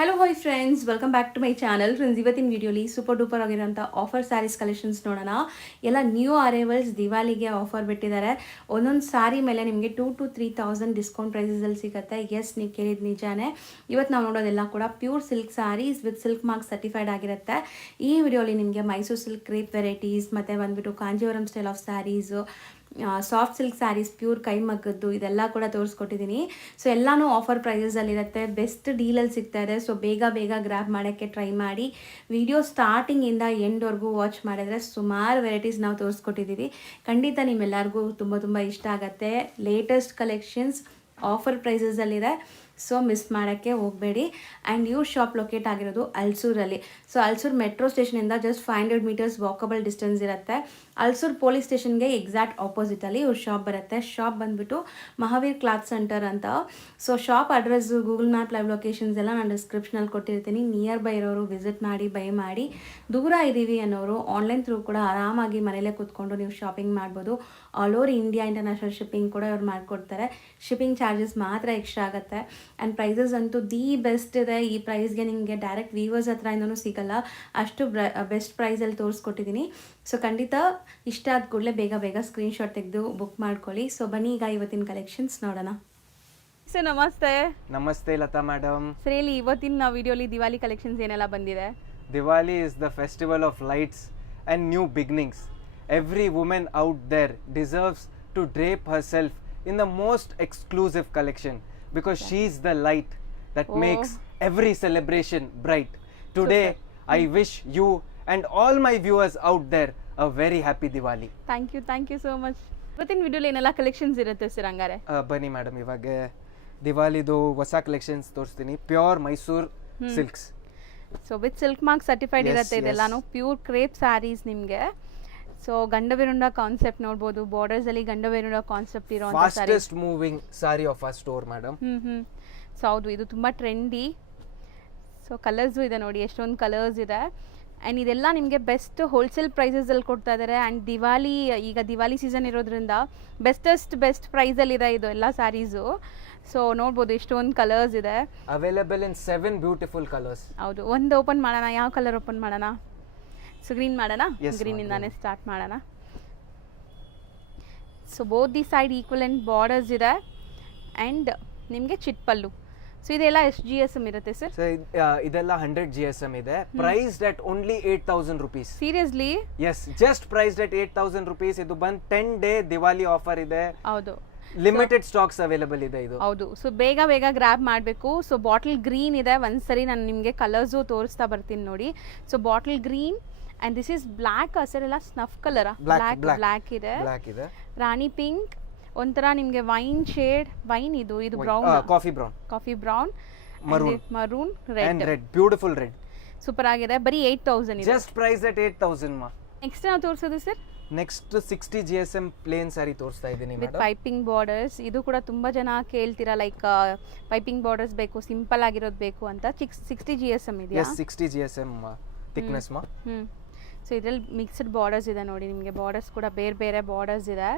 Hello hi friends, welcome back to my channel. Friends, ಇವತ್ತಿನ ವಿಡಿಯೋಲಿ super duper ಆಗಿರೋಂಥ offer sarees collections ನೋಡೋಣ. ಎಲ್ಲ ನ್ಯೂ ಅರೈವಲ್ಸ್ ದಿವಾಲಿಗೆ ಆಫರ್ ಬಿಟ್ಟಿದ್ದಾರೆ. ಒಂದೊಂದು ಸ್ಯಾರಿ ಮೇಲೆ ನಿಮಗೆ 2,000 to 3,000 ಡಿಸ್ಕೌಂಟ್ ಪ್ರೈಸಲ್ಲಿ ಸಿಗುತ್ತೆ. ಎಸ್, ನೀವು ಕೇಳಿದ ನಿಜಾನೇ. ಇವತ್ತು ನಾವು ನೋಡೋದೆಲ್ಲ ಕೂಡ pure silk sarees with silk mark certified ಆಗಿರುತ್ತೆ. ಈ ವಿಡಿಯೋಲಿ ನಿಮಗೆ ಮೈಸೂರು ಸಿಲ್ಕ್ ಕ್ರೇಪ್ ವೆರೈಟೀಸ್ ಮತ್ತು ಬಂದುಬಿಟ್ಟು Kanjeevaram style of sarees, soft silk sarees, pure ಕೈಮಗ್ಗದ್ದು ಇದೆಲ್ಲ ಕೂಡ ತೋರಿಸ್ಕೊಟ್ಟಿದ್ದೀನಿ. ಸೊ ಎಲ್ಲನೂ ಆಫರ್ ಪ್ರೈಸಲ್ಲಿರುತ್ತೆ, ಬೆಸ್ಟ್ ಡೀಲಲ್ಲಿ ಸಿಗ್ತಾ ಇದೆ. ಸೊ ಬೇಗ ಗ್ರ್ಯಾಬ್ ಮಾಡೋಕ್ಕೆ ಟ್ರೈ ಮಾಡಿ. ವಿಡಿಯೋ ಸ್ಟಾರ್ಟಿಂಗಿಂದ ಎಂಡ್ವರೆಗೂ ವಾಚ್ ಮಾಡಿದ್ರೆ ಸುಮಾರು ವೆರೈಟೀಸ್ ನಾವು ತೋರಿಸ್ಕೊಟ್ಟಿದ್ದೀವಿ. ಖಂಡಿತ ನಿಮ್ಮೆಲ್ಲರಿಗೂ ತುಂಬ ಇಷ್ಟ ಆಗುತ್ತೆ. ಲೇಟೆಸ್ಟ್ ಕಲೆಕ್ಷನ್ಸ್ ಆಫರ್ ಪ್ರೈಸಸಲ್ಲಿದೆ, ಸೊ ಮಿಸ್ ಮಾಡೋಕ್ಕೆ ಹೋಗಬೇಡಿ. ಆ್ಯಂಡ್ ಇವ್ರ ಶಾಪ್ ಲೊಕೇಟ್ ಆಗಿರೋದು ಅಲ್ಸೂರಲ್ಲಿ. ಸೊ ಅಲ್ಸೂರು ಮೆಟ್ರೋ ಸ್ಟೇಷನಿಂದ ಜಸ್ಟ್ 500 meters ವಾಕಬಲ್ ಡಿಸ್ಟೆನ್ಸ್ ಇರುತ್ತೆ. ಅಲ್ಸೂರು ಪೊಲೀಸ್ ಸ್ಟೇಷನ್ಗೆ ಎಕ್ಸಾಕ್ಟ್ ಆಪೋಸಿಟಲ್ಲಿ ಇವ್ರ ಶಾಪ್ ಬರುತ್ತೆ. ಶಾಪ್ ಬಂದುಬಿಟ್ಟು ಮಹಾವೀರ್ ಕ್ಲಾತ್ ಸೆಂಟರ್ ಅಂತ. So shop address, Google map, live locations ಎಲ್ಲ ನಾನು ಡಿಸ್ಕ್ರಿಪ್ಷನಲ್ಲಿ ಕೊಟ್ಟಿರ್ತೀನಿ. ನಿಯರ್ ಬೈ ಇರೋರು ವಿಸಿಟ್ ಮಾಡಿ, ಬೈ ಮಾಡಿ. ದೂರ ಇದ್ದೀವಿ ಅನ್ನೋರು ಆನ್ಲೈನ್ ಥ್ರೂ ಕೂಡ ಆರಾಮಾಗಿ ಮನೇಲೇ ಕೂತ್ಕೊಂಡು ನೀವು ಶಾಪಿಂಗ್ ಮಾಡ್ಬೋದು. All over India international shipping ಕೂಡ ಇವ್ರು ಮಾಡಿಕೊಡ್ತಾರೆ. ಶಿಪ್ಪಿಂಗ್ ಚಾರ್ಜಸ್ ಮಾತ್ರ ಎಕ್ಸ್ಟ್ರಾ ಆಗುತ್ತೆ. ಆ್ಯಂಡ್ ಪ್ರೈಸಸ್ ಅಂತೂ ದಿ ಬೆಸ್ಟ್ ಇದೆ. ಈ ಪ್ರೈಸ್ಗೆ ನಿಮಗೆ ಡೈರೆಕ್ಟ್ ವೀವರ್ಸ್ ಹತ್ರದಿಂದನೂ ಸಿಗಲ್ಲ, ಅಷ್ಟು ಬೆಸ್ಟ್ ಪ್ರೈಸಲ್ಲಿ ತೋರಿಸ್ಕೊಟ್ಟಿದ್ದೀನಿ. ಸೊ ಖಂಡಿತ ಇಷ್ಟ ಆದ ಕೂಡಲೇ ಬೇಗ ಸ್ಕ್ರೀನ್ಶಾಟ್ ತೆಗೆದು ಬುಕ್ ಮಾಡ್ಕೊಳ್ಳಿ. ಸೊ ಬನ್ನಿ ಈಗ ಇವತ್ತಿನ ಕಲೆಕ್ಷನ್ಸ್ ನೋಡೋಣ. ಸರ್ ನಮಸ್ತೆ. ನಮಸ್ತೆ ಲತಾ ಮೇಡಮ್. ಸರ್ ಹೇಳಿ, ಇವತ್ತಿನ ವಿಡಿಯೋಲಿ ದಿವಾಲಿ ಕಲೆಕ್ಷನ್ಸ್ ಏನೆಲ್ಲ ಬಂದಿದೆ? Diwali is the festival of lights and new beginnings. Every woman out there deserves to drape herself in the most exclusive collection because she's the light that makes every celebration bright. Today, I wish you and all my viewers out there a very happy Diwali. Thank you so much. ಇವತ್ತಿನ ವಿಡಿಯೋಲಿ ಏನೆಲ್ಲ collections ಇರುತ್ತೆ sir ಹಂಗಾರೆ? ಬನ್ನಿ madam, ಇವಾಗ ದಿವಾಲಿದು ಹೊಸ collections ತೋರಿಸ್ತೀನಿ. Pure Mysore silks. So with silk mark certified ಇರುತ್ತೆ. ಇದೆಲ್ಲಾನು ಪ್ಯೂರ್ ಕ್ರೇಪ್ ಸ್ಯಾರೀಸ್ ನಿಮಗೆ. ಸೊ ಗಂಡವಿರುಂಡ ಕಾನ್ಸೆಪ್ಟ್ ನೋಡ್ಬೋದು. ಬಾರ್ಡರ್ಸಲ್ಲಿ ಗಂಡವಿರುಂಡ ಕಾನ್ಸೆಪ್ಟ್ ಇರೋ ಫಾಸ್ಟೆಸ್ಟ್ ಮೂವಿಂಗ್ ಸಾರಿ ಆಫ್ ಆ ಸ್ಟೋರ್ ಮೇಡಮ್. ಸೊ ಹೌದು, ಇದು ತುಂಬ ಟ್ರೆಂಡಿ. ಸೊ ಕಲರ್ಸು ಇದೆ ನೋಡಿ, ಎಷ್ಟೊಂದು ಕಲರ್ಸ್ ಇದೆ. ಆ್ಯಂಡ್ ಇದೆಲ್ಲ ನಿಮಗೆ ಬೆಸ್ಟ್ ಹೋಲ್ಸೇಲ್ ಪ್ರೈಸಸಲ್ಲಿ ಕೊಡ್ತಾ ಇದ್ದಾರೆ. ಆ್ಯಂಡ್ ದಿವಾಲಿ ಸೀಸನ್ ಇರೋದ್ರಿಂದ ಬೆಸ್ಟ್ ಪ್ರೈಸಲ್ಲಿದೆ ಇದು ಎಲ್ಲ ಸ್ಯಾರೀಸು. ಸೊ ನೋಡ್ಬೋದು ಎಷ್ಟೊಂದು ಕಲರ್ಸ್ ಇದೆ. Available in 7 beautiful colours. ಹೌದು, ಒಂದು ಓಪನ್ ಮಾಡೋಣ. ಯಾವ ಕಲರ್ ಓಪನ್ ಮಾಡೋಣ? ಸೊ ಗ್ರೀನ್ ಮಾಡೋಣ. ಗ್ರೀನಿಂದಾನೇ ಸ್ಟಾರ್ಟ್ ಮಾಡೋಣ. So both the side equivalent borders ಇದೆ ಆ್ಯಂಡ್ ನಿಮಗೆ ಚಿಟ್ ಪಲ್ಲು. ಸೊ ಇದೆಲ್ಲ ಎಷ್ಟು GSM ಇರುತ್ತೆ ಸರ್? ಇದೆಲ್ಲ 100 GSM ಇದೆ. Priced at only 8,000 rupees. Seriously? Yes, just priced at 8,000 rupees. ಇದು ಬಂದು 10 day ದಿವಾಲಿ ಆಫರ್ ಇದೆ. ಹೌದು, ಲಿಮಿಟೆಡ್ ಸ್ಟಾಕ್ಸ್ ಅವೈಲೇಬಲ್ ಇದೆ ಇದು. ಹೌದು. ಸೊ ಬೇಗ ಗ್ರ್ಯಾಬ್ ಮಾಡಬೇಕು. ಸೊ ಬಾಟಲ್ ಗ್ರೀನ್ ಇದೆ. ಒಂದ್ಸರಿ ನಾನು ನಿಮಗೆ ಕಲರ್ಸು ತೋರಿಸ್ತಾ ಬರ್ತೀನಿ ನೋಡಿ. So bottle green and this is black. Sir ಎಲ್ಲ ಸ್ನಫ್ ಕಲರಾ? ಬ್ಲ್ಯಾಕ್ ಇದೆ. ರಾಣಿ ಪಿಂಕ್, ಒಂಥರ ನಿಮಗೆ ವೈನ್ ಶೇಡ್. ವೈನ್ ಇದು brown, coffee brown, maroon, red. Beautiful red. Super ಆಗಿದೆ. ಬರೀ 8,000 ಇದೆ. ಜಸ್ಟ್ ಪ್ರೈಸ್ ಅಟ್ 8,000 ಮಾ. ನೆಕ್ಸ್ಟ್ ನಾವು ತೋರಿಸೋದು ಸರ್? ನೆಕ್ಸ್ಟ್ 60 GSM ಪ್ಲೇನ್ ಸಾರಿ ತೋರಿಸ್ತಾ ಇದ್ದೀನಿ ವಿತ್ ಪೈಪಿಂಗ್ ಬಾರ್ಡರ್ಸ್. ಇದು ಕೂಡ ತುಂಬ ಜನ ಕೇಳ್ತೀರಾ, ಲೈಕ್ ಪೈಪಿಂಗ್ ಬಾರ್ಡರ್ಸ್ ಬೇಕು, ಸಿಂಪಲ್ ಆಗಿರೋದು ಬೇಕು ಅಂತ. 60 GSM ಇದೆಯಾ? 60 GSM ಥಿಕ್ನೆಸ್ ಮಾ. ಸೊ ಇದರಲ್ಲಿ ಮಿಕ್ಸ್ಡ್ ಬಾರ್ಡರ್ಸ್ ಇದೆ ನೋಡಿ. ನಿಮಗೆ ಬಾರ್ಡರ್ಸ್ ಕೂಡ ಬೇರೆ ಬಾರ್ಡರ್ಸ್ ಇದೆ.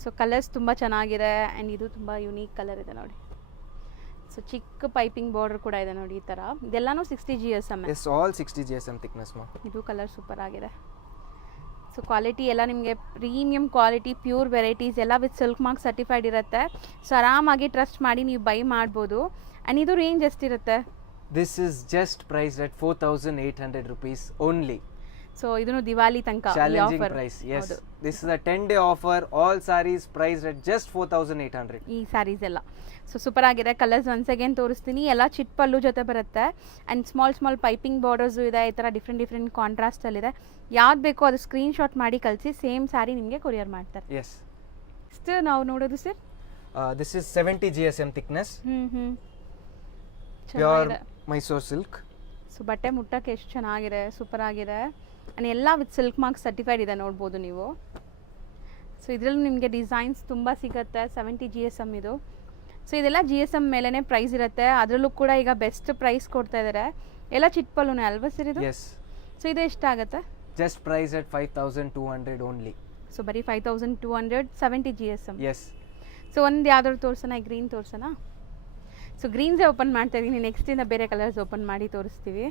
ಸೊ ಕಲರ್ಸ್ ತುಂಬ ಚೆನ್ನಾಗಿದೆ. ಆ್ಯಂಡ್ ಇದು ತುಂಬ ಯುನೀಕ್ ಕಲರ್ ಇದೆ ನೋಡಿ. ಸೊ ಚಿಕ್ಕ ಪೈಪಿಂಗ್ ಬಾರ್ಡರ್ ಕೂಡ ಇದೆ ನೋಡಿ. ಈ ಥರ ಇದೆಲ್ಲನೂ 60 GSM. Yes, all 60 GSM thickness ಮಾ. ಇದು ಕಲರ್ ಸೂಪರ್ ಆಗಿದೆ. ಸೊ ಕ್ವಾಲಿಟಿ ಎಲ್ಲ ನಿಮಗೆ ಪ್ರೀಮಿಯಂ ಕ್ವಾಲಿಟಿ, ಪ್ಯೂರ್ ವೆರೈಟೀಸ್ ಎಲ್ಲ ವಿತ್ ಸಿಲ್ಕ್ ಮಾರ್ಕ್ ಸರ್ಟಿಫೈಡ್ ಇರುತ್ತೆ. ಸೊ ಆರಾಮಾಗಿ ಟ್ರಸ್ಟ್ ಮಾಡಿ ನೀವು ಬೈ ಮಾಡ್ಬೋದು. ಆ್ಯಂಡ್ ಇದು ರೇಂಜ್ ಎಷ್ಟಿರುತ್ತೆ? This is just priced at 4,800 rupees only. So ಇದನ್ನು ದಿವಾಲಿ ತನಕ challenging price. Yes, this is a 10 day offer. All sarees priced at just 4,800. ಈ ಸ್ಯಾರೀಸ್ ಎಲ್ಲ ಸೊ ಸೂಪರ್ ಆಗಿದೆ. ಕಲರ್ಸ್ ಒನ್ಸ್ ಅಗೇನ್ ತೋರಿಸ್ತೀನಿ. ಎಲ್ಲ ಚಿಟ್ ಪಲ್ಲು ಜೊತೆ ಬರುತ್ತೆ. ಆ್ಯಂಡ್ ಸ್ಮಾಲ್ ಪೈಪಿಂಗ್ ಬಾರ್ಡರ್ಸು ಇದೆ. ಈ ಥರ ಡಿಫ್ರೆಂಟ್ ಕಾಂಟ್ರಾಸ್ಟಲ್ಲಿದೆ. ಯಾವ್ದು ಬೇಕೋ ಅದು ಸ್ಕ್ರೀನ್ಶಾಟ್ ಮಾಡಿ ಕಳಿಸಿ. ಸೇಮ್ ಸ್ಯಾರಿ ನಿಮಗೆ ಕೊರಿಯರ್ ಮಾಡ್ತಾರೆ. ಎಸ್. ನೆಕ್ಸ್ಟ್ ನಾವು ನೋಡೋದು sir, this is 70 GSM thickness. Pure Mysore silk. So ಬಟ್ಟೆ ಮುಟ್ಟಕ್ಕೆ ಎಷ್ಟು ಚೆನ್ನಾಗಿದೆ, ಸೂಪರ್ ಆಗಿದೆ. ಆ್ಯಂಡ್ ಎಲ್ಲ ವಿತ್ ಸಿಲ್ಕ್ ಮಾರ್ಕ್ ಸರ್ಟಿಫೈಡ್ ಇದೆ, ನೋಡ್ಬೋದು ನೀವು. ಸೊ ಇದರಲ್ಲಿ ನಿಮಗೆ ಡಿಸೈನ್ಸ್ ತುಂಬ ಸಿಗುತ್ತೆ. 70 GSM ಇದು. ಸೊ ಇದೆಲ್ಲ GSM ಮೇಲೇ ಪ್ರೈಸ್ ಇರುತ್ತೆ. ಅದರಲ್ಲೂ ಕೂಡ ಈಗ ಬೆಸ್ಟ್ ಪ್ರೈಸ್ ಕೊಡ್ತಾ ಇದ್ದಾರೆ. ಎಲ್ಲ ಚಿಟ್ ಪಲ್ಲುನೇ ಅಲ್ವಾ ಸರ್ ಇದು? ಎಸ್. ಸೊ ಇದು ಎಷ್ಟಾಗುತ್ತೆ? Just price at 5,200 only. So ಬರೀ 5,200, 70 GSM. ಎಸ್. ಸೊ ಒಂದು ಯಾವ್ದಾದ್ರು ತೋರಿಸೋಣ? ಗ್ರೀನ್ ತೋರಿಸೋಣ. ಸೊ ಗ್ರೀನ್ಸೇ ಓಪನ್ ಮಾಡ್ತಾ ಇದ್ದೀನಿ, ನೆಕ್ಸ್ಟಿಂದ ಬೇರೆ ಕಲರ್ಸ್ ಓಪನ್ ಮಾಡಿ ತೋರಿಸ್ತೀವಿ.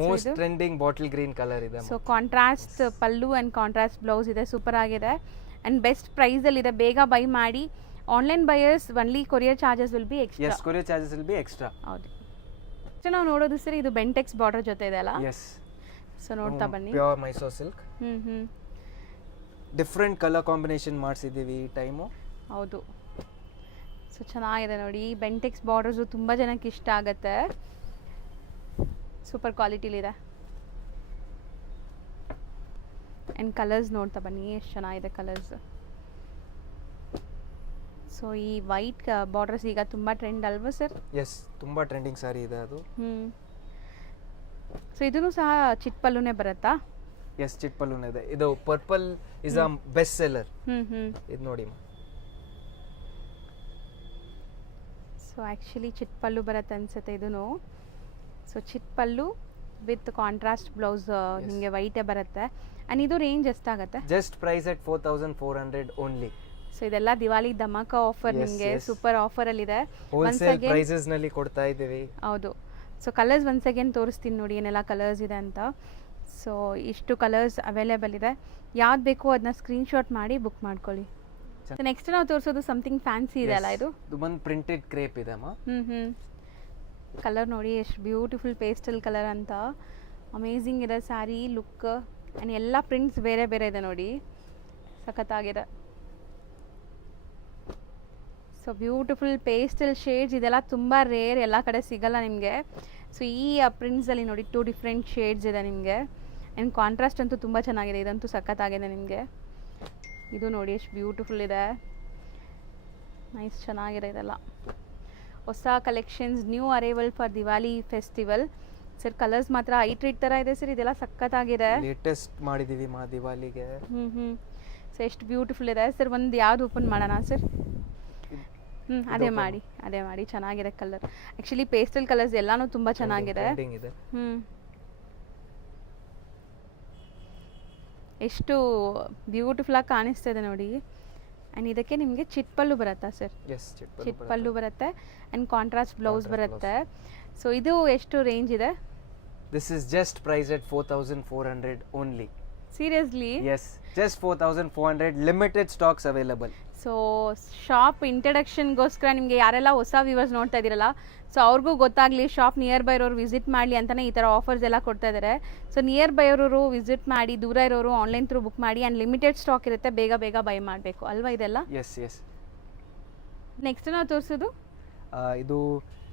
Most trending bottle green colour ಇದೆ. So contrast pallu and contrast blouse ಇದೆ, ಸೂಪರ್ ಆಗಿದೆ ಆ್ಯಂಡ್ ಬೆಸ್ಟ್ ಪ್ರೈಸಲ್ಲಿದೆ. ಬೇಗ ಬೈ ಮಾಡಿ. Online buyers only courier charges will be extra. Yes, courier charges will be extra. ಹೌದು. ಸೊ ನಾವು ನೋಡೋದು ಸರಿ ಇದು ಬೆಂಟೆಕ್ಸ್ ಬಾರ್ಡರ್ ಜೊತೆ ಇದೆ ಅಲ್ಲ? ಎಸ್. ಸೊ ನೋಡ್ತಾ ಬನ್ನಿ. Pure Mysore silk. ಹ್ಞೂ ಡಿಫ್ರೆಂಟ್ ಕಲರ್ ಕಾಂಬಿನೇಷನ್ ಮಾಡಿಸಿದ್ದೀವಿ ಈ ಟೈಮು. ಹೌದು. ಸೊ ಚೆನ್ನಾಗಿದೆ ನೋಡಿ, ಬೆಂಟೆಕ್ಸ್ ಬಾರ್ಡರ್ಸು ತುಂಬ ಜನಕ್ಕೆ ಇಷ್ಟ ಆಗುತ್ತೆ. ಸೂಪರ್ ಕ್ವಾಲಿಟಿಲಿದೆ. ಆ್ಯಂಡ್ ಕಲರ್ಸ್ ನೋಡ್ತಾ ಬನ್ನಿ ಎಷ್ಟು ಚೆನ್ನಾಗಿದೆ ಕಲರ್ಸ್. ಸೊ ಈ ವೈಟ್ ಬಾರ್ಡರ್ಸ್ ಈಗ ತುಂಬ ಟ್ರೆಂಡ್ ಅಲ್ವಾ ಸರ್? ಎಸ್, ತುಂಬ ಟ್ರೆಂಡಿಂಗ್ ಸಾರಿ ಇದೆ ಅದು. ಸೊ ಇದೂ ಸಹ ಚಿಟ್ಪಲ್ಲುನೇ ಬರುತ್ತಾ? ಎಸ್, ಚಿಟ್ಪಲ್ಲುನೇ ಇದೆ. ಇದು purple is a best seller. ಇದು ನೋಡಿ. ಸೊ ಆ್ಯಕ್ಚುಲಿ ಚಿಟ್ಪಲ್ಲು ಬರುತ್ತೆ ಅನ್ಸುತ್ತೆ ಇದೂ. ಸೊ ಚಿಟ್ಪಲ್ಲು ವಿತ್ ಕಾಂಟ್ರಾಸ್ಟ್ ಬ್ಲೌಸ್ ನಿಮಗೆ ವೈಟೇ ಬರುತ್ತೆ. ಆ್ಯಂಡ್ ಇದು ರೇಂಜ್ ಎಷ್ಟಾಗುತ್ತೆ? Just price at 4400 only. So ಇದೆಲ್ಲ ದಿವಾಲಿ ಧಮಾಕ ಆಫರ್, ನಿಮಗೆ ಸೂಪರ್ ಆಫರಲ್ಲಿದೆ. ಹೋಲ್ಸೇಲ್ ಪ್ರೈಸಸ್ ನಲ್ಲಿ ಕೊಡ್ತಾ ಇದ್ದೀವಿ. ಹೌದು. ಸೊ ಕಲರ್ಸ್ ಒನ್ಸ್ ಅಗೇನ್ ತೋರಿಸ್ತೀನಿ ನೋಡಿ ಏನೆಲ್ಲ ಕಲರ್ಸ್ ಇದೆ ಅಂತ. ಸೊ ಇಷ್ಟು ಕಲರ್ಸ್ ಅವೈಲೇಬಲ್ ಇದೆ. ಯಾವ್ದು ಬೇಕೋ ಅದನ್ನ ಸ್ಕ್ರೀನ್ಶಾಟ್ ಮಾಡಿ ಬುಕ್ ಮಾಡ್ಕೊಳ್ಳಿ. ನೆಕ್ಸ್ಟ್ ನಾವು ತೋರಿಸೋದು ಸಮಥಿಂಗ್ ಫ್ಯಾನ್ಸಿ ಇದೆ ಅಲ್ಲ ಇದು? ಒಂದು ಪ್ರಿಂಟೆಡ್ ಕ್ರೇಪ್ ಇದೆ ಅಮ್ಮ. ಕಲರ್ ನೋಡಿ ಎಷ್ಟು ಬ್ಯೂಟಿಫುಲ್ ಪೇಸ್ಟಲ್ ಕಲರ್ ಅಂತ. ಅಮೇಝಿಂಗ್ ಇದೆ ಸ್ಯಾರಿ ಲುಕ್. ಆ್ಯಂಡ್ ಎಲ್ಲ ಪ್ರಿಂಟ್ಸ್ ಬೇರೆ ಬೇರೆ ಇದೆ ನೋಡಿ, ಸಖತ್ತಾಗಿದೆ. ಸೊ ಬ್ಯೂಟಿಫುಲ್ ಪೇಸ್ಟಲ್ ಶೇಡ್ಸ್, ಇದೆಲ್ಲ ತುಂಬ ರೇರ್, ಎಲ್ಲ ಕಡೆ ಸಿಗಲ್ಲ ನಿಮಗೆ. ಸೊ ಈ ಪ್ರಿಂಟ್ಸಲ್ಲಿ ನೋಡಿ 2 ಡಿಫ್ರೆಂಟ್ ಶೇಡ್ಸ್ ಇದೆ ನಿಮಗೆ. ಆ್ಯಂಡ್ ಕಾಂಟ್ರಾಸ್ಟ್ ಅಂತೂ ತುಂಬ ಚೆನ್ನಾಗಿದೆ, ಇದಂತೂ ಸಖತ್ತಾಗಿದೆ ನಿಮಗೆ. ಇದು ನೋಡಿ ಎಷ್ಟು ಬ್ಯೂಟಿಫುಲ್ ಇದೆ, ನೈಸ್, ಚೆನ್ನಾಗಿದೆ ಇದೆಲ್ಲ. ಹೊಸ collections, new arrival for Diwali festival. Sir colours ಮಾತ್ರ ಐಟ್ರಿಟ್ ಥರ ಇದೆ ಸರ್, ಇದೆಲ್ಲ ಸಖತ್ತಾಗಿದೆ. ಲೇಟೆಸ್ಟ್ ಮಾಡಿದ್ದೀವಿ ಮಾ ದಿವಾಲಿಗೆ. ಸೊ ಎಷ್ಟು ಬ್ಯೂಟಿಫುಲ್ ಇದೆ ಸರ್. ಒಂದು ಯಾವ್ದು ಓಪನ್ ಮಾಡೋಣ ಸರ್? ಅದೇ ಮಾಡಿ ಚೆನ್ನಾಗಿದೆ ಕಲರ್. ಆ್ಯಕ್ಚುಲಿ ಪೇಸ್ಟಲ್ ಕಲರ್ಸ್ ಎಲ್ಲಾನು ತುಂಬ ಚೆನ್ನಾಗಿದೆ. ಎಷ್ಟು ಬ್ಯೂಟಿಫುಲ್ಲಾಗಿ ಕಾಣಿಸ್ತಿದೆ ನೋಡಿ. ಆ್ಯಂಡ್ ಇದಕ್ಕೆ ನಿಮಗೆ ಚಿಟ್ಪಲ್ಲು ಬರುತ್ತಾ ಸರ್? ಎಸ್, ಚಿಟ್ಪಲ್ಲು ಬರುತ್ತೆ ಆ್ಯಂಡ್ ಕಾಂಟ್ರಾಸ್ಟ್ ಬ್ಲೌಸ್ ಬರುತ್ತೆ. ಸೊ ಇದು ಎಷ್ಟು ರೇಂಜ್ ಇದೆ? This is just price at 4400 only. Seriously? Yes, just 4400. Limited stocks available. So shop ಇಂಟ್ರಡಕ್ಷನ್ಗೋಸ್ಕರ ನಿಮಗೆ ಯಾರೆಲ್ಲ ಹೊಸ ವ್ಯೂವರ್ಸ್ ನೋಡ್ತಾ ಇದ್ದೀರಲ್ಲ, ಸೊ ಅವ್ರಿಗೂ ಗೊತ್ತಾಗಲಿ, ಶಾಪ್ ನಿಯರ್ ಬೈ ಇರೋರು ವಿಸಿಟ್ ಮಾಡಲಿ ಅಂತಲೇ ಈ ಥರ ಆಫರ್ಸ್ ಎಲ್ಲ ಕೊಡ್ತಾ ಇದ್ದಾರೆ. ಸೊ ನಿಯರ್ ಬೈ ಇರೋರು ವಿಸಿಟ್ ಮಾಡಿ, ದೂರ ಇರೋರು ಆನ್ಲೈನ್ ಥ್ರೂ ಬುಕ್ ಮಾಡಿ. ಆ್ಯಂಡ್ ಲಿಮಿಟೆಡ್ ಸ್ಟಾಕ್ ಇರುತ್ತೆ, ಬೇಗ ಬೇಗ ಬೈ ಮಾಡಬೇಕು ಅಲ್ವಾ ಇದೆಲ್ಲ? S S. ನೆಕ್ಸ್ಟ್ ನಾವು ತೋರಿಸೋದು ಇದು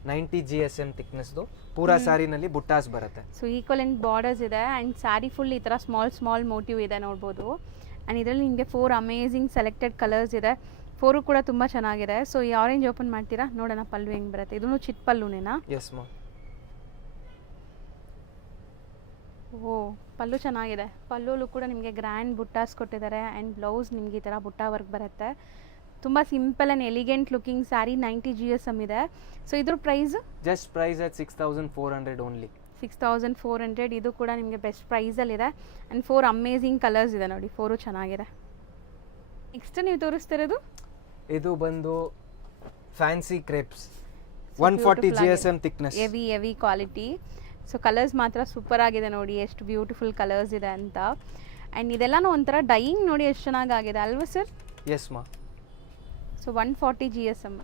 90 GSM ಥಿಕ್ನೆಸ್ದು ಪೂರಾ ಸ್ಯಾರಿನಲ್ಲಿ ಬುಟ್ಟಾಸ್ ಬರುತ್ತೆ. ಸೊ ಈಕ್ವಲೆಂಟ್ ಬಾರ್ಡರ್ಸ್ ಇದೆ ಆ್ಯಂಡ್ ಸ್ಯಾರಿ ಫುಲ್ ಈ ಥರ ಸ್ಮಾಲ್ ಮೋಟಿವ್ ಇದೆ ನೋಡ್ಬೋದು. ಆ್ಯಂಡ್ ಇದರಲ್ಲಿ ನಿಮಗೆ 4 ಅಮೇಝಿಂಗ್ ಸೆಲೆಕ್ಟೆಡ್ ಕಲರ್ಸ್ ಇದೆ. 4 ಕೂಡ ತುಂಬ ಚೆನ್ನಾಗಿದೆ. ಸೊ ಈ ಆರೆಂಜ್ ಓಪನ್ ಮಾಡ್ತೀರಾ ನೋಡೋಣ, ಪಲ್ಲು ಹೆಂಗೆ ಬರುತ್ತೆ. ಇದೂ ಚಿಟ್ ಪಲ್ಲುನೇನಾ? ಎಸ್ ಮಾ. ಓ, ಪಲ್ಲು ಚೆನ್ನಾಗಿದೆ. ಪಲ್ಲುಲು ಕೂಡ ನಿಮಗೆ ಗ್ರ್ಯಾಂಡ್ ಬುಟ್ಟಾಸ್ ಕೊಟ್ಟಿದ್ದಾರೆ. ಆ್ಯಂಡ್ ಬ್ಲೌಸ್ ನಿಮಗೆ ಈ ಥರ ಬುಟ್ಟ ವರ್ಕ್ ಬರುತ್ತೆ. ತುಂಬ simple and elegant looking saree. 90 GSM ಇದೆ. ಸೊ ಇದ್ರ price just price at 6400 only. 6400. ಇದು ಕೂಡ ನಿಮಗೆ ಬೆಸ್ಟ್ ಪ್ರೈಸಲ್ಲಿದೆ. ಆ್ಯಂಡ್ 4 ಅಮೇಝಿಂಗ್ ಕಲರ್ಸ್ ಇದೆ ನೋಡಿ, 4 ಚೆನ್ನಾಗಿದೆ. ನೆಕ್ಸ್ಟ್ ನೀವು ತೋರಿಸ್ತಿರೋದು ಇದು ಬಂದು fancy crepes, 140 GSM thickness, heavy quality. So colours ಮಾತ್ರ ಸೂಪರ್ ಆಗಿದೆ ನೋಡಿ, ಎಷ್ಟು ಬ್ಯೂಟಿಫುಲ್ ಕಲರ್ಸ್ ಇದೆ ಅಂತ. ಆ್ಯಂಡ್ ಇದೆಲ್ಲನೂ ಒಂಥರ ಡೈಯಿಂಗ್ ನೋಡಿ ಎಷ್ಟು ಚೆನ್ನಾಗಾಗಿದೆ ಅಲ್ವಾ ಸರ್? ಎಸ್ ಮಾ. So 140 GSM.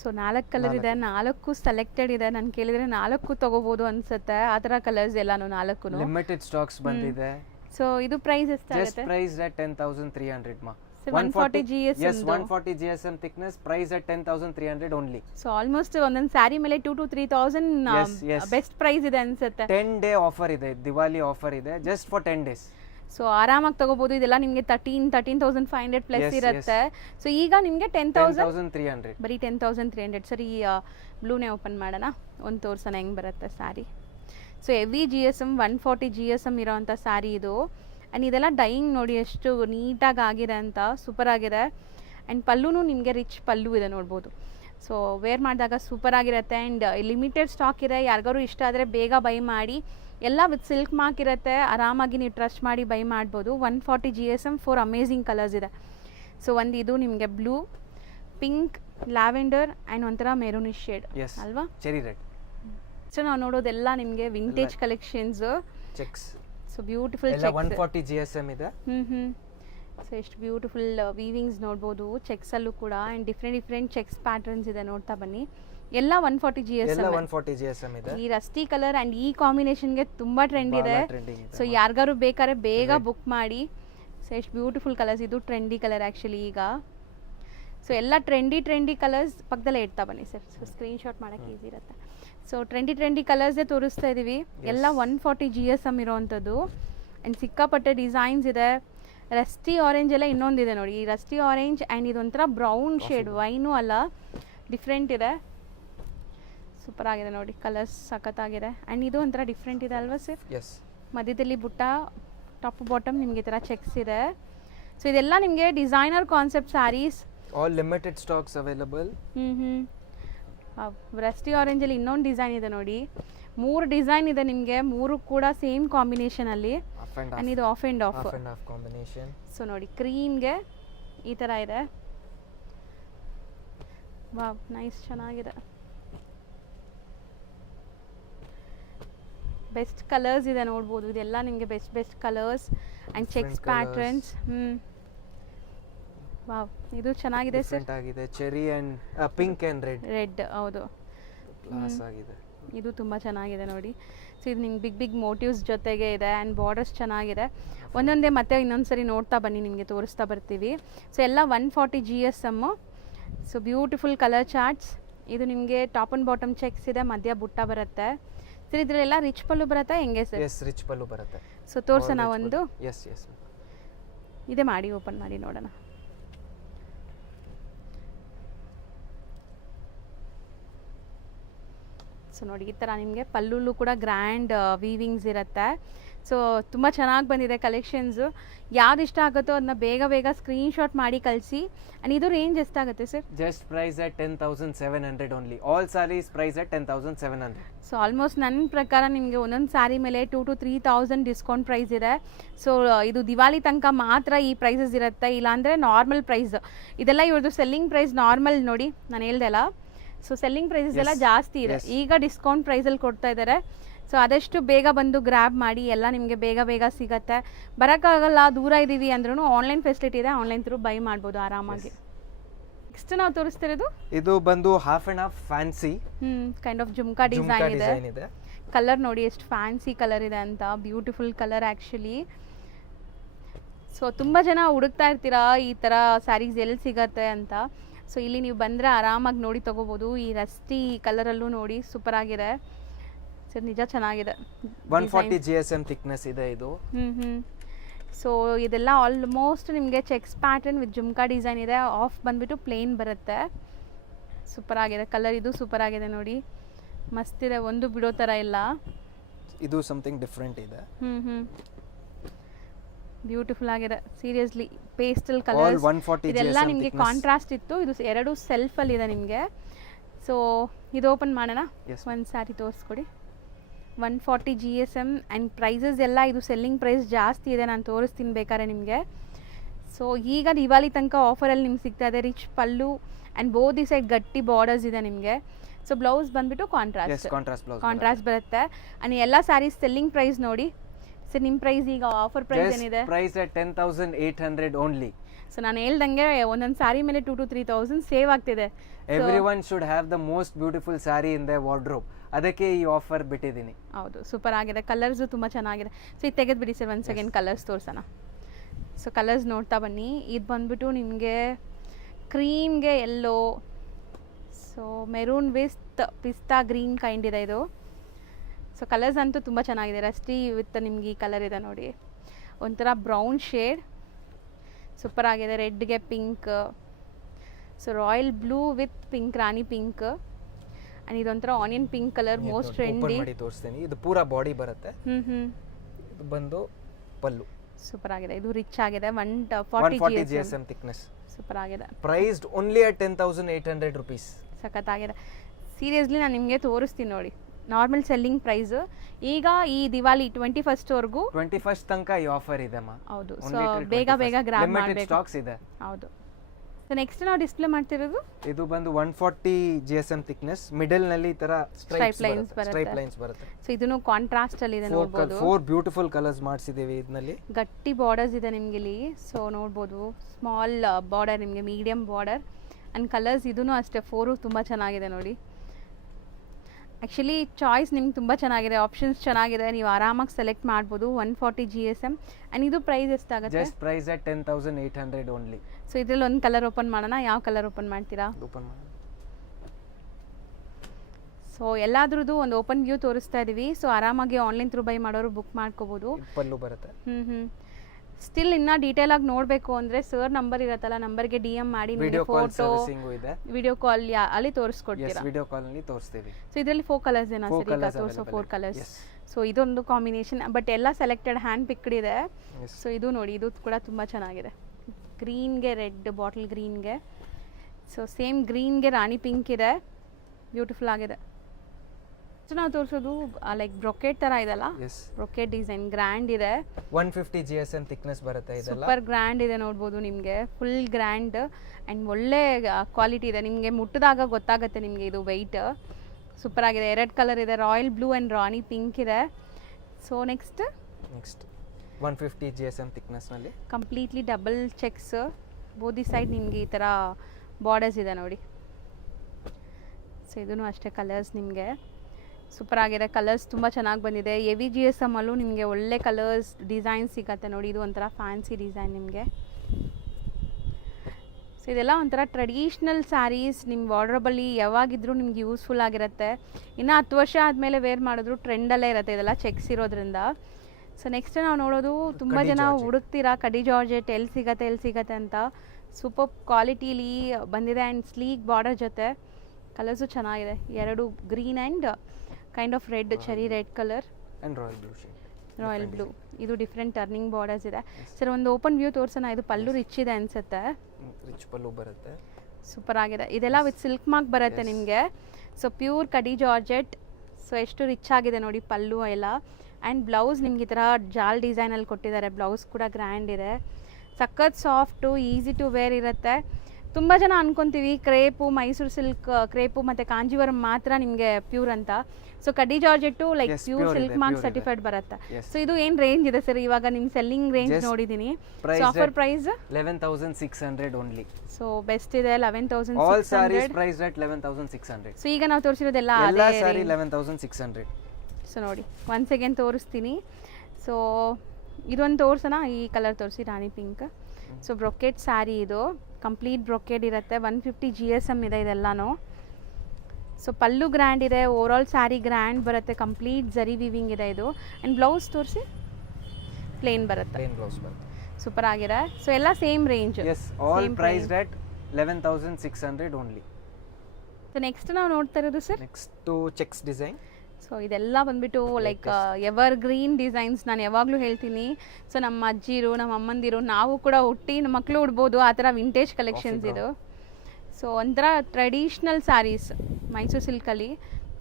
ಸೊ 4 ಕಲರ್ ಇದೆ, 4 ಸೆಲೆಕ್ಟೆಡ್ ಇದೆ. ನಾನು ಕೇಳಿದರೆ 4 ತಗೋಬೋದು ಅನ್ಸುತ್ತೆ, ಆ ಥರ ಕಲರ್ಸ್ ಎಲ್ಲಾನು 4 ಲಿಮಿಟೆಡ್ ಸ್ಟಾಕ್ಸ್ ಬಂದಿದೆ. ಸೊ ಇದು ಪ್ರೈಸ್ ಎಷ್ಟಾಗುತ್ತೆ? ಜಸ್ಟ್ ಪ್ರೈಸ್ ಅಟ್ 10300 ಮಾ. 140 GSM. Yes, 140 GSM thickness, price at 10300 only. So almost ಒಂದೊಂದು ಸ್ಯಾರಿ ಮೇಲೆ 2 to 3000 ಬೆಸ್ಟ್ ಪ್ರೈಸ್ ಇದೆ ಅನ್ಸುತ್ತೆ. 10-day ಆಫರ್ ಇದೆ, ದಿವಾಲಿ ಆಫರ್ ಇದೆ, ಜಸ್ಟ್ ಫಾರ್ 10 days. ಸೊ ಆರಾಮಾಗಿ ತಗೋಬಹುದು. ಇದೆಲ್ಲ ನಿಮಗೆ 13,500 ಪ್ಲಸ್ ಇರುತ್ತೆ. ಸೊ ಈಗ ನಿಮಗೆ 10,300, ಬರೀ 10,300. ಸರಿ, ಬ್ಲೂನೇ ಓಪನ್ ಮಾಡೋಣ, ಒಂದು ತೋರ್ಸೋಣ ಹೆಂಗೆ ಬರುತ್ತೆ sari. So heavy GSM 140 GSM ಇರೋವಂಥ ಸ್ಯಾರಿ ಇದು. ಆ್ಯಂಡ್ ಇದೆಲ್ಲ ಡೈಯಿಂಗ್ ನೋಡಿ ಎಷ್ಟು ನೀಟಾಗಿ ಆಗಿದೆ ಅಂತ, ಸೂಪರ್ ಆಗಿದೆ. ಆ್ಯಂಡ್ ಪಲ್ಲುನೂ ನಿಮಗೆ ರಿಚ್ ಪಲ್ಲು ಇದೆ ನೋಡ್ಬೋದು. ಸೊ ವೇರ್ ಮಾಡಿದಾಗ ಸೂಪರ್ ಆಗಿರುತ್ತೆ. ಆ್ಯಂಡ್ ಲಿಮಿಟೆಡ್ ಸ್ಟಾಕ್ ಇದೆ, ಯಾರಿಗಾರು ಇಷ್ಟ ಆದರೆ ಬೇಗ ಬೈ ಮಾಡಿ. ಎಲ್ಲ ವಿತ್ ಸಿಲ್ಕ್ ಮಾರ್ಕ್ ಇರುತ್ತೆ, ಆರಾಮಾಗಿ ನೀವು ಟ್ರಸ್ಟ್ ಮಾಡಿ ಬೈ ಮಾಡ್ಬೋದು. 140 GSM, 4 ಅಮೇಝಿಂಗ್ ಕಲರ್ಸ್ ಇದೆ. ಸೊ ಒಂದು ಇದು ನಿಮಗೆ ಬ್ಲೂ, ಪಿಂಕ್ ಲ್ಯಾವೆಂಡರ್ ಆ್ಯಂಡ್ ಒಂಥರ ಮೆರೂನಿಶ್ ಶೇಡ್ ಎಸ್ ಅಲ್ವಾ. Cherry red. ಸೊ ನಾವು ನೋಡೋದೆಲ್ಲ ನಿಮಗೆ vintage collections. Cheques so beautiful ಎಲ್ಲ 140 GSM ಇದೆ. ಸೊ ಎಷ್ಟು ಬ್ಯೂಟಿಫುಲ್ ವೀವಿಂಗ್ಸ್ ನೋಡ್ಬೋದು ಚೆಕ್ಸಲ್ಲೂ ಕೂಡ. ಆ್ಯಂಡ್ ಡಿಫ್ರೆಂಟ್ ಚೆಕ್ಸ್ ಪ್ಯಾಟರ್ನ್ಸ್ ಇದೆ, ನೋಡ್ತಾ ಬನ್ನಿ. ಎಲ್ಲ 140 ಎಲ್ಲ GSM. 140 GSM ಇದೆ. ಈ ರಸ್ಟಿ ಕಲರ್ ಆ್ಯಂಡ್ ಈ ಕಾಂಬಿನೇಷನ್ಗೆ ತುಂಬ ಟ್ರೆಂಡ್ ಇದೆ. ಟ್ರೆಂಡಿಂಗ್ ಇದೆ. ಸೊ ಯಾರಿಗಾರು ಬೇಕಾದ್ರೆ ಬೇಗ ಬುಕ್ ಮಾಡಿ. ಸೊ ಎಷ್ಟು ಬ್ಯೂಟಿಫುಲ್ ಕಲರ್ಸ್. ಇದು ಟ್ರೆಂಡಿ ಕಲರ್ ಆ್ಯಕ್ಚುಲಿ ಈಗ. ಸೊ ಎಲ್ಲ ಟ್ರೆಂಡಿ ಕಲರ್ಸ್ ಪಕ್ಕದಲ್ಲೇ ಇಡ್ತಾ ಬನ್ನಿ ಸರ್. ಸೊ ಸ್ಕ್ರೀನ್ಶಾಟ್ ಮಾಡೋಕ್ಕೆ ಈಸಿ ಇರುತ್ತೆ. ಸೊ ಟ್ರೆಂಡಿ ಕಲರ್ಸೇ ತೋರಿಸ್ತಾ ಇದ್ದೀವಿ. ಎಲ್ಲ 140 GSM ಇರೋವಂಥದ್ದು. ಆ್ಯಂಡ್ ಸಿಕ್ಕಾಪಟ್ಟೆ ಡಿಸೈನ್ಸ್ ಇದೆ. ರಸ್ಟಿ ಆರೆಂಜ್ ಎಲ್ಲ ಇನ್ನೊಂದಿದೆ ನೋಡಿ. ಈ ರಸ್ಟಿ ಆರೆಂಜ್ ಆ್ಯಂಡ್ ಇದೊಂಥರ ಬ್ರೌನ್ ಶೇಡ್, ವೈನು ಅಲ್ಲ, ಡಿಫ್ರೆಂಟ್ ಇದೆ. ಸೂಪರ್ ಆಗಿದೆ ನೋಡಿ, ಕಲರ್ಸ್ ಸಖತ್ತಾಗಿದೆ. ಆ್ಯಂಡ್ ಇದು ಒಂಥರ ಡಿಫ್ರೆಂಟ್ ಇದೆ ಅಲ್ವಾ ಸರ್. ಎಸ್ ಮಧ್ಯದಲ್ಲಿ ಬುಟ್ಟ, ಟಾಪ್ ಬಾಟಮ್ ನಿಮಗೆ ಈ ಥರ ಚೆಕ್ಸ್ ಇದೆ. ಸೊ ಇದೆಲ್ಲ ನಿಮಗೆ designer concept sarees. All limited stocks available. Rusty ಆರೆಂಜಲ್ಲಿ ಇನ್ನೊಂದು ಡಿಸೈನ್ ಇದೆ ನೋಡಿ. 3 ಡಿಸೈನ್ ಇದೆ ನಿಮಗೆ, 3 ಕೂಡ ಸೇಮ್ ಕಾಂಬಿನೇಷನಲ್ಲಿ. ಆ್ಯಂಡ್ ಇದು of and of combination. So ನೋಡಿ ಕ್ರೀಮ್ಗೆ ಈ ಥರ ಇದೆ. ವಾವ್, ನೈಸ್, ಚೆನ್ನಾಗಿದೆ. ಬೆಸ್ಟ್ ಕಲರ್ಸ್ ಇದೆ ನೋಡ್ಬೋದು. ಇದೆಲ್ಲ ನಿಮಗೆ best colours and cheques patterns. Wow, ಇದು ಚೆನ್ನಾಗಿದೆ ಸರ್. ಆಗಿದೆ cherry and pink and red. ಹೌದು, ಕ್ಲಾಸ್ ಆಗಿದೆ. ಇದು ತುಂಬ ಚೆನ್ನಾಗಿದೆ ನೋಡಿ. ಸೊ ಇದು ನಿಮ್ಗೆ ಬಿಗ್ ಮೋಟಿವ್ಸ್ ಜೊತೆಗೆ ಇದೆ. ಆ್ಯಂಡ್ ಬಾರ್ಡರ್ಸ್ ಚೆನ್ನಾಗಿದೆ. ಒಂದೊಂದೇ ಮತ್ತೆ ಇನ್ನೊಂದ್ಸರಿ ನೋಡ್ತಾ ಬನ್ನಿ, ನಿಮಗೆ ತೋರಿಸ್ತಾ ಬರ್ತೀವಿ. ಸೊ ಎಲ್ಲ 140 GSM. So beautiful colour charts. ಇದು ನಿಮಗೆ ಟಾಪ್ ಆ್ಯಂಡ್ ಬಾಟಮ್ ಚೆಕ್ಸ್ ಇದೆ, ಮಧ್ಯ ಬುಟ್ಟ ಬರುತ್ತೆ. ಸರ್ ಇದರಲ್ಲೆಲ್ಲ ರಿಚ್ ಪಲ್ಲು ಬರುತ್ತಾ ಹೆಂಗೆ ಸರ್? ಎಸ್, ರಿಚ್ ಪಲ್ಲು ಬರುತ್ತೆ. ಸೊ ತೋರ್ಸೋಣ ಒಂದು. ಎಸ್ ಎಸ್ ಇದೆ, ಮಾಡಿ ಓಪನ್ ಮಾಡಿ ನೋಡೋಣ. ಸೊ ನೋಡಿ ಈ ಥರ ನಿಮಗೆ ಪಲ್ಲುಲ್ಲೂ ಕೂಡ ಗ್ರ್ಯಾಂಡ್ ವೀವಿಂಗ್ಸ್ ಇರುತ್ತೆ. ಸೊ ತುಂಬ ಚೆನ್ನಾಗಿ ಬಂದಿದೆ ಕಲೆಕ್ಷನ್ಸು. ಯಾವ್ದು ಇಷ್ಟ ಆಗುತ್ತೋ ಅದನ್ನ ಬೇಗ ಸ್ಕ್ರೀನ್ಶಾಟ್ ಮಾಡಿ ಕಳಿಸಿ. ಆ್ಯಂಡ್ ಇದು ರೇಂಜ್ ಎಷ್ಟಾಗುತ್ತೆ sir? Just price at 10,700 only. All sarees price at 10,700. So almost ನನ್ನ ಪ್ರಕಾರ ನಿಮಗೆ ಒಂದೊಂದು ಸ್ಯಾರಿ ಮೇಲೆ 2,000 to 3,000 ಡಿಸ್ಕೌಂಟ್ ಪ್ರೈಸ್ ಇದೆ. ಸೊ ಇದು ದಿವಾಲಿ ತನಕ ಮಾತ್ರ ಈ ಪ್ರೈಸಸ್ ಇರುತ್ತೆ, ಇಲ್ಲಾಂದರೆ ನಾರ್ಮಲ್ ಪ್ರೈಸ್. ಇದೆಲ್ಲ ಇವ್ರದ್ದು ಸೆಲ್ಲಿಂಗ್ ಪ್ರೈಸ್ ನಾರ್ಮಲ್ ನೋಡಿ, ನಾನು ಹೇಳ್ದೆ ಅಲ್ಲ. ಸೊ ಸೆಲ್ಲಿಂಗ್ ಪ್ರೈಸಸ್ ಎಲ್ಲ ಜಾಸ್ತಿ ಇದೆ. ಈಗ ಡಿಸ್ಕೌಂಟ್ ಪ್ರೈಸಲ್ಲಿ ಕೊಡ್ತಾ ಇದ್ದಾರೆ. ಸೊ ಆದಷ್ಟು ಬೇಗ ಬಂದು ಗ್ರ್ಯಾಬ್ ಮಾಡಿ, ಎಲ್ಲ ನಿಮಗೆ ಬೇಗ ಸಿಗತ್ತೆ. ಬರೋಕ್ಕಾಗಲ್ಲ, ದೂರ ಇದ್ದೀವಿ ಅಂದ್ರೂ ಆನ್ಲೈನ್ ಫೆಸಿಲಿಟಿ ಇದೆ, ಆನ್ಲೈನ್ ಥ್ರೂ ಬೈ ಮಾಡ್ಬೋದು ಆರಾಮಾಗಿ. ನೆಕ್ಸ್ಟ್ ನಾವು ತೋರಿಸ್ತಿರೋದು ಇದು ಬಂದು half and half fancy kind of jhumka design ಇದೆ. ಕಲರ್ ನೋಡಿ ಎಷ್ಟು ಫ್ಯಾನ್ಸಿ ಕಲರ್ ಇದೆ ಅಂತ. Beautiful colour actually. ಸೊ ತುಂಬ ಜನ ಹುಡುಕ್ತಾ ಇರ್ತೀರಾ ಈ ಥರ ಸ್ಯಾರೀಸ್ ಎಲ್ಲಿ ಸಿಗತ್ತೆ ಅಂತ. ಸೊ ಇಲ್ಲಿ ನೀವು ಬಂದರೆ ಆರಾಮಾಗಿ ನೋಡಿ ತೊಗೋಬೋದು. ಈ ರಸ್ಟಿ ಕಲರಲ್ಲೂ ನೋಡಿ ಸೂಪರ್ ಆಗಿದೆ ಸರ್, ನಿಜ ಚೆನ್ನಾಗಿದೆ. 140 GSM ಥಿಕ್ನೆಸ್ ಇದೆ ಇದು. ಸೊ ಇದೆಲ್ಲ ಆಲ್ಮೋಸ್ಟ್ ನಿಮಗೆ cheques pattern with jhumka design ಇದೆ. ಆಫ್ ಬಂದುಬಿಟ್ಟು ಪ್ಲೇನ್ ಬರುತ್ತೆ. ಸೂಪರ್ ಆಗಿದೆ ಕಲರ್. ಇದು ಸೂಪರ್ ಆಗಿದೆ ನೋಡಿ, ಮಸ್ತ್ ಇದೆ, ಒಂದು ಬಿಡೋ ಥರ ಇಲ್ಲ. ಇದು ಸಮಥಿಂಗ್ ಡಿಫ್ರೆಂಟ್ ಇದೆ. ಬ್ಯೂಟಿಫುಲ್ ಆಗಿದೆ ಸೀರಿಯಸ್ಲಿ. ಪೇಸ್ಟಲ್ ಕಲರ್ ಇದೆಲ್ಲ ನಿಮಗೆ ಕಾಂಟ್ರಾಸ್ಟ್ ಇತ್ತು. ಇದು 2 ಸೆಲ್ಫಲ್ಲಿ ಇದೆ ನಿಮಗೆ. ಸೊ ಇದು ಓಪನ್ ಮಾಡೋಣ. ಒಂದು ಸ್ಯಾರಿ ತೋರಿಸ್ಕೊಡಿ. 140 GSM ಆ್ಯಂಡ್ ಪ್ರೈಸಸ್ ಎಲ್ಲ ಇದು ಸೆಲ್ಲಿಂಗ್ ಪ್ರೈಸ್ ಜಾಸ್ತಿ ಇದೆ, ನಾನು ತೋರಿಸ್ತೀನಿ ಬೇಕಾದ್ರೆ ನಿಮಗೆ. ಸೊ ಈಗ ದಿವಾಲಿ ತನಕ ಆಫರಲ್ಲಿ ನಿಮ್ಗೆ ಸಿಗ್ತಾ ಇದೆ. Rich pallu and both the side ಗಟ್ಟಿ ಬಾರ್ಡರ್ಸ್ ಇದೆ ನಿಮಗೆ. ಸೊ ಬ್ಲೌಸ್ ಬಂದುಬಿಟ್ಟು ಕಾಂಟ್ರಾಸ್ಟ್ ಬರುತ್ತೆ. ಆ್ಯಂಡ್ ಎಲ್ಲ ಸ್ಯಾರೀಸ್ ಸೆಲ್ಲಿಂಗ್ ಪ್ರೈಸ್ ನೋಡಿ ಸರ್. ನಿಮ್ಮ ಪ್ರೈಸ್ ಈಗ ಆಫರ್ ಪ್ರೈಸ್ ಏನಿದೆ? Price at 10,800 only. ಸೊ ನಾನು ಹೇಳ್ದಂಗೆ ಒಂದೊಂದು ಸ್ಯಾರಿ ಮೇಲೆ 2,000 to 3,000 ಸೇವ್ ಆಗ್ತಿದೆ. Everyone should have the most beautiful saree in the wardrobe. ಅದಕ್ಕೆ ಈ ಆಫರ್ ಬಿಟ್ಟಿದ್ದೀನಿ. ಹೌದು, ಸೂಪರ್ ಆಗಿದೆ. ಕಲರ್ಸು ತುಂಬ ಚೆನ್ನಾಗಿದೆ. ಸೊ ಇದು ತೆಗೆದುಬಿಡಿ ಸರ್, 1 ಸೆಕೆಂಡ್ ಕಲರ್ಸ್ ತೋರಿಸೋಣ. ಸೊ ಕಲರ್ಸ್ ನೋಡ್ತಾ ಬನ್ನಿ. ಇದು ಬಂದ್ಬಿಟ್ಟು ನಿಮಗೆ ಕ್ರೀಮ್ಗೆ ಎಲ್ಲೋ, ಸೊ ಮೆರೂನ್ ವಿತ್ ಪಿಸ್ತಾ ಗ್ರೀನ್ ಕೈಂಡ್ ಇದೆ ಇದು. ಸೊ ಕಲರ್ಸ್ ಅಂತೂ ತುಂಬ ಚೆನ್ನಾಗಿದೆ. ರಸ್ಟಿ ವಿತ್ ನಿಮ್ಗೆ ಈ ಕಲರ್ ಇದೆ ನೋಡಿ, ಒಂಥರ ಬ್ರೌನ್ ಶೇಡ್, ಸೂಪರ್ ಆಗಿದೆ. ರೆಡ್ಗೆ pink, so royal blue with pink, rani pink. And ಇದೊಂಥರ onion pink colour, most trendy. ತೋರಿಸ್ತೀನಿ. ಇದು ಪೂರಾ ಬಾಡಿ ಬರುತ್ತೆ. ಇದು ಬಂದು ಪಲ್ಲು. ಸೂಪರ್ ಆಗಿದೆ. ಇದು ರಿಚ್ ಆಗಿದೆ. 140 GSM ಥಿಕ್ನೆಸ್. ಸೂಪರ್ ಆಗಿದೆ. Priced only at 10,800 rupees. ಸಖತ್ತಾಗಿದೆ ಸೀರಿಯಸ್ಲಿ. ನಾನು ನಿಮಗೆ ತೋರಿಸ್ತೀನಿ ನೋಡಿ, ನಾರ್ಮಲ್ ಸೆಲ್ಲಿಂಗ್ ಪ್ರೈಸ್. ಈಗ ಈ ದಿವಾಲಿ 21st ವರೆಗೂ, 21st ತನಕ ಈ ಆಫರ್ ಇದೆ ಮಾ. ಹೌದು. ಸೊ ಬೇಗ ಗ್ರಾಬ್ ಮಾಡಬೇಕು. ಸ್ಟಾಕ್ಸ್ ಇದೆ. ಹೌದು. ಸೊ ನೆಕ್ಸ್ಟ್ ನಾವು ಡಿಸ್ಪ್ಲೇ ಮಾಡ್ತಿರೋದು ಇದು ಬಂದು 140 GSM ಥಿಕ್ನೆಸ್, ಮಿಡಲ್ ನಲ್ಲಿ ಈ ತರ Stripe lines ಸ್ಟ್ರೈಪ್ ಲೈನ್ಸ್ ಬರುತ್ತೆ. ಸೊ ಇದನ್ನು ಕಾಂಟ್ರಾಸ್ಟ್ ಅಲ್ಲಿ ಇದೆ ನೋಡಬಹುದು. 4 ಬ್ಯೂಟಿಫುಲ್ ಕಲರ್ಸ್ ಮಾಡಿಸಿದೀವಿ ಇದರಲ್ಲಿ. ಗಟ್ಟಿ ಬಾರ್ಡರ್ಸ್ ಇದೆ ನಿಮಗೆ ಇಲ್ಲಿ. ಸೊ ನೋಡಬಹುದು ಸ್ಮಾಲ್ ಬಾರ್ಡರ್, ನಿಮಗೆ ಮೀಡಿಯಂ ಬಾರ್ಡರ್ ಅಂಡ್ ಕಲರ್ಸ್ ಇದೂ ಅಷ್ಟೇ 4 ತುಂಬಾ ಚೆನ್ನಾಗಿದೆ ನೋಡಿ. ಆ್ಯಕ್ಚುಲಿ ಚಾಯ್ಸ್ ನಿಮ್ಗೆ ತುಂಬ ಚೆನ್ನಾಗಿದೆ, ಆಪ್ಷನ್ಸ್ ಚೆನ್ನಾಗಿದೆ, ನೀವು ಆರಾಮಾಗಿ ಸೆಲೆಕ್ಟ್ ಮಾಡ್ಬೋದು. 140 GSM ಆ್ಯಂಡ್ ಇದು ಪ್ರೈಸ್ ಎಷ್ಟಾಗುತ್ತೆ? Just price at 10,800 only. So ಇದರಲ್ಲಿ ಒಂದು ಕಲರ್ ಓಪನ್ ಮಾಡೋಣ. ಯಾವ ಕಲರ್ ಓಪನ್ ಮಾಡ್ತೀರಾ? ಓಪನ್ ಮಾಡಿ. ಸೊ ಎಲ್ಲಾದ್ರದ್ದು ಒಂದು ಓಪನ್ ವ್ಯೂ ತೋರಿಸ್ತಾ ಇದೀವಿ. ಸೊ ಆರಾಮಾಗಿ ಆನ್ಲೈನ್ ಥ್ರೂ ಬೈ ಮಾಡೋರು ಬುಕ್ ಮಾಡ್ಕೋಬೋದು. ಪಲ್ಲು ಬರುತ್ತೆ. ಸ್ಟಿಲ್ ಇನ್ನ ಡೀಟೇಲ್ ಆಗಿ ನೋಡಬೇಕು ಅಂದ್ರೆ ಸರ್ ನಂಬರ್ ಇರತ್ತಲ್ಲ, ನಂಬರ್ಗೆ DM ಮಾಡಿ ನಿಮಗೆ ಫೋಟೋ ವಿಡಿಯೋ ಕಾಲ್ ಅಲ್ಲಿ ತೋರಿಸ್ಕೊಡ್ತೀರಾ? ವಿಡಿಯೋ ಕಾಲ್ ಅಲ್ಲಿ ತೋರಿಸ್ತೀವಿ. ಸೊ ಇದರಲ್ಲಿ 4 ಕಲರ್ಸ್ ಏನಾ ಸರ್? ಈಗ ತೋರಿಸೋ 4 ಕಲರ್ಸ್. ಸೊ ಇದೊಂದು ಕಾಂಬಿನೇಷನ್, ಬಟ್ ಎಲ್ಲ ಸೆಲೆಕ್ಟೆಡ್ ಹ್ಯಾಂಡ್ ಪಿಕ್ಡ್ ಇದೆ. ಸೊ ಇದು ನೋಡಿ, ಇದು ಕೂಡ ತುಂಬಾ ಚೆನ್ನಾಗಿದೆ. ಗ್ರೀನ್ಗೆ ರೆಡ್, ಬಾಟಲ್ ಗ್ರೀನ್ಗೆ, ಸೊ ಸೇಮ್ ಗ್ರೀನ್ಗೆ ರಾಣಿ ಪಿಂಕ್ ಇದೆ, ಬ್ಯೂಟಿಫುಲ್ ಆಗಿದೆ. ಸೊ ನಾವು ತೋರಿಸೋದು ಲೈಕ್ ಬ್ರೊಕೆಟ್ ತರ ಇದೆಲ್ಲ, ಬ್ರೊಕೆಟ್ ಡಿಸೈನ್ ಗ್ರ್ಯಾಂಡ್ ಇದೆ. 150 GSM ಥಿಕ್ನೆಸ್ ಬರುತ್ತೆ ಇದೆಲ್ಲ. ಸೂಪರ್ ಗ್ರ್ಯಾಂಡ್ ಇದೆ ನೋಡ್ಬೋದು ನಿಮಗೆ, ಫುಲ್ ಗ್ರ್ಯಾಂಡ್ ಆ್ಯಂಡ್ ಒಳ್ಳೆ ಕ್ವಾಲಿಟಿ ಇದೆ. ನಿಮಗೆ ಮುಟ್ಟಿದಾಗ ಗೊತ್ತಾಗುತ್ತೆ ನಿಮಗೆ ಇದು ವೆಯ್ಟ್. ಸೂಪರ್ ಆಗಿದೆ. 2 ಕಲರ್ ಇದೆ, royal blue and rani pink ಇದೆ. ಸೊ ನೆಕ್ಸ್ಟ್ 150 GSM ಥಿಕ್ನೆಸ್ನಲ್ಲಿ completely double checks, both side ನಿಮಗೆ ಈ ಥರ ಬಾರ್ಡರ್ಸ್ ಇದೆ ನೋಡಿ. ಸೊ ಇದೂ ಅಷ್ಟೇ ಕಲರ್ಸ್ ನಿಮಗೆ ಸೂಪರ್ ಆಗಿದೆ. ಕಲರ್ಸ್ ತುಂಬ ಚೆನ್ನಾಗಿ ಬಂದಿದೆ. ಹೆವಿ GSM ಅಲ್ಲೂ ನಿಮಗೆ ಒಳ್ಳೆ ಕಲರ್ಸ್ ಡಿಸೈನ್ ಸಿಗತ್ತೆ ನೋಡಿ. ಇದು ಒಂಥರ ಫ್ಯಾನ್ಸಿ ಡಿಸೈನ್ ನಿಮಗೆ. ಸೊ ಇದೆಲ್ಲ ಒಂಥರ ಟ್ರೆಡಿಷ್ನಲ್ ಸ್ಯಾರೀಸ್, ನಿಮ್ಮ ವಾರ್ಡ್ರೋಬಲ್ಲಿ ಯಾವಾಗಿದ್ರೂ ನಿಮ್ಗೆ ಯೂಸ್ಫುಲ್ ಆಗಿರುತ್ತೆ. ಇನ್ನು 10 ವರ್ಷ ಆದಮೇಲೆ ವೇರ್ ಮಾಡಿದ್ರು ಟ್ರೆಂಡಲ್ಲೇ ಇರುತ್ತೆ ಇದೆಲ್ಲ ಚೆಕ್ಸ್ ಇರೋದ್ರಿಂದ. ಸೊ ನೆಕ್ಸ್ಟ್ ನಾವು ನೋಡೋದು, ತುಂಬ ಜನ ಹುಡುಕ್ತೀರಾ ಕಡಿ ಜಾರ್ಜೆಟ್ ಎಲ್ಲಿ ಸಿಗತ್ತೆ ಅಂತ. ಸೂಪರ್ ಕ್ವಾಲಿಟೀಲಿ ಬಂದಿದೆ ಆ್ಯಂಡ್ ಸ್ಲೀಕ್ ಬಾರ್ಡರ್ ಜೊತೆ. ಕಲರ್ಸು ಚೆನ್ನಾಗಿದೆ, 2 green and kind of red, cherry red colour and royal blue shade. Royal blue, ಇದು ಡಿಫ್ರೆಂಟ್ ಟರ್ನಿಂಗ್ ಬಾರ್ಡರ್ಸ್ ಇದೆ. ಸರ್ ಒಂದು ಓಪನ್ ವ್ಯೂ ತೋರಿಸೋಣ. ಇದು ಪಲ್ಲು ರಿಚ್ ಇದೆ ಅನ್ಸುತ್ತೆ, ರಿಚ್ ಪಲ್ಲು ಬರುತ್ತೆ. ಸೂಪರ್ ಆಗಿದೆ. ಇದೆಲ್ಲ ವಿತ್ ಸಿಲ್ಕ್ ಮಾರ್ಕ್ ಬರುತ್ತೆ ನಿಮಗೆ. ಸೊ ಪ್ಯೂರ್ ಕಡಿ ಜಾರ್ಜೆಟ್. ಸೊ ಎಷ್ಟು ರಿಚ್ ಆಗಿದೆ ನೋಡಿ ಪಲ್ಲು ಎಲ್ಲ. ಆ್ಯಂಡ್ ಬ್ಲೌಸ್ ನಿಮ್ಗೆ ಈ ಥರ ಜಾಲ್ ಡಿಸೈನಲ್ಲಿ ಕೊಟ್ಟಿದ್ದಾರೆ. ಬ್ಲೌಸ್ ಕೂಡ ಗ್ರ್ಯಾಂಡ್ ಇದೆ, ಸಖತ್ ಸಾಫ್ಟು, ಈಸಿ ಟು ವೇರ್ ಇರುತ್ತೆ. ತುಂಬ ಜನ ಅನ್ಕೊಂತೀವಿ ಕ್ರೇಪು, ಮೈಸೂರು ಸಿಲ್ಕ್ ಕ್ರೇಪು ಮತ್ತು ಕಾಂಜೀವರಂ ಮಾತ್ರ ನಿಮಗೆ ಪ್ಯೂರ್ ಅಂತ. ಸೊ ಕಡಿ georgette like pure silk mark certified ಬರುತ್ತೆ. ಸೊ ಇದು ಏನು ರೇಂಜ್ ಇದೆ ಸರ್? ಇವಾಗ ನಿಮ್ಮ ಸೆಲ್ಲಿಂಗ್ ರೇಂಜ್ ನೋಡಿದ್ದೀನಿ. Offer price 11,600 only. So best ಇದೆ 11,600. All sarees price at 11,600. So ಈಗ ನಾವು ತೋರಿಸಿರೋದೆಲ್ಲ ಎಲ್ಲ ಸಾರಿ 11,600. ಸೊ ನೋಡಿ ಒನ್ಸ್ ಅಗೇನ್ ತೋರಿಸ್ತೀನಿ. ಸೊ ಇದೊಂದು ತೋರಿಸೋಣ. ಈ ಕಲರ್ ತೋರಿಸಿ, ರಾಣಿ ಪಿಂಕ್. ಸೊ ಬ್ರೊಕೆಟ್ ಸ್ಯಾರಿ, ಇದು ಕಂಪ್ಲೀಟ್ ಬ್ರೊಕೆಟ್ ಇರುತ್ತೆ. 150 GSM ಇದೆ ಇದೆಲ್ಲನೂ. ಸೊ ಪಲ್ಲು ಗ್ರ್ಯಾಂಡ್ ಇದೆ, ಓವರಾಲ್ ಸ್ಯಾರಿ ಗ್ರ್ಯಾಂಡ್ ಬರುತ್ತೆ, ಕಂಪ್ಲೀಟ್ ಜರಿ ವಿವಿಂಗ್ ಇದೆ ಇದು. ಆ್ಯಂಡ್ ಬ್ಲೌಸ್ ತೋರಿಸಿ, ಪ್ಲೇನ್ ಬರುತ್ತೆ. ಪ್ಲೇನ್ ಬ್ಲೌಸ್ ಬರುತ್ತೆ. ಸೂಪರ್ ಆಗಿದೆ. ಸೊ ಎಲ್ಲ same range. Yes, all priced at 11,600 only. So next ನಾವು ನೋಡ್ತಾ ಇರೋದು sir, next checks design. So ಇದೆಲ್ಲ ಬಂದ್ಬಿಟ್ಟು ಲೈಕ್ ಎವರ್ ಗ್ರೀನ್ ಡಿಸೈನ್ಸ್. ನಾನು ಯಾವಾಗಲೂ ಹೇಳ್ತೀನಿ, ಸೊ ನಮ್ಮ ಅಜ್ಜಿರು, ನಮ್ಮ ಅಮ್ಮಂದಿರು, ನಾವು ಕೂಡ ಹುಟ್ಟಿ ನಮ್ಮ ಮಕ್ಕಳು ಉಡ್ಬೋದು ಆ ಥರ ವಿಂಟೇಜ್ ಕಲೆಕ್ಷನ್ಸ್ ಇದು. ಸೊ ಒಂಥರ ಟ್ರೆಡಿಷ್ನಲ್ ಸ್ಯಾರೀಸ್ ಮೈಸೂರು ಸಿಲ್ಕಲ್ಲಿ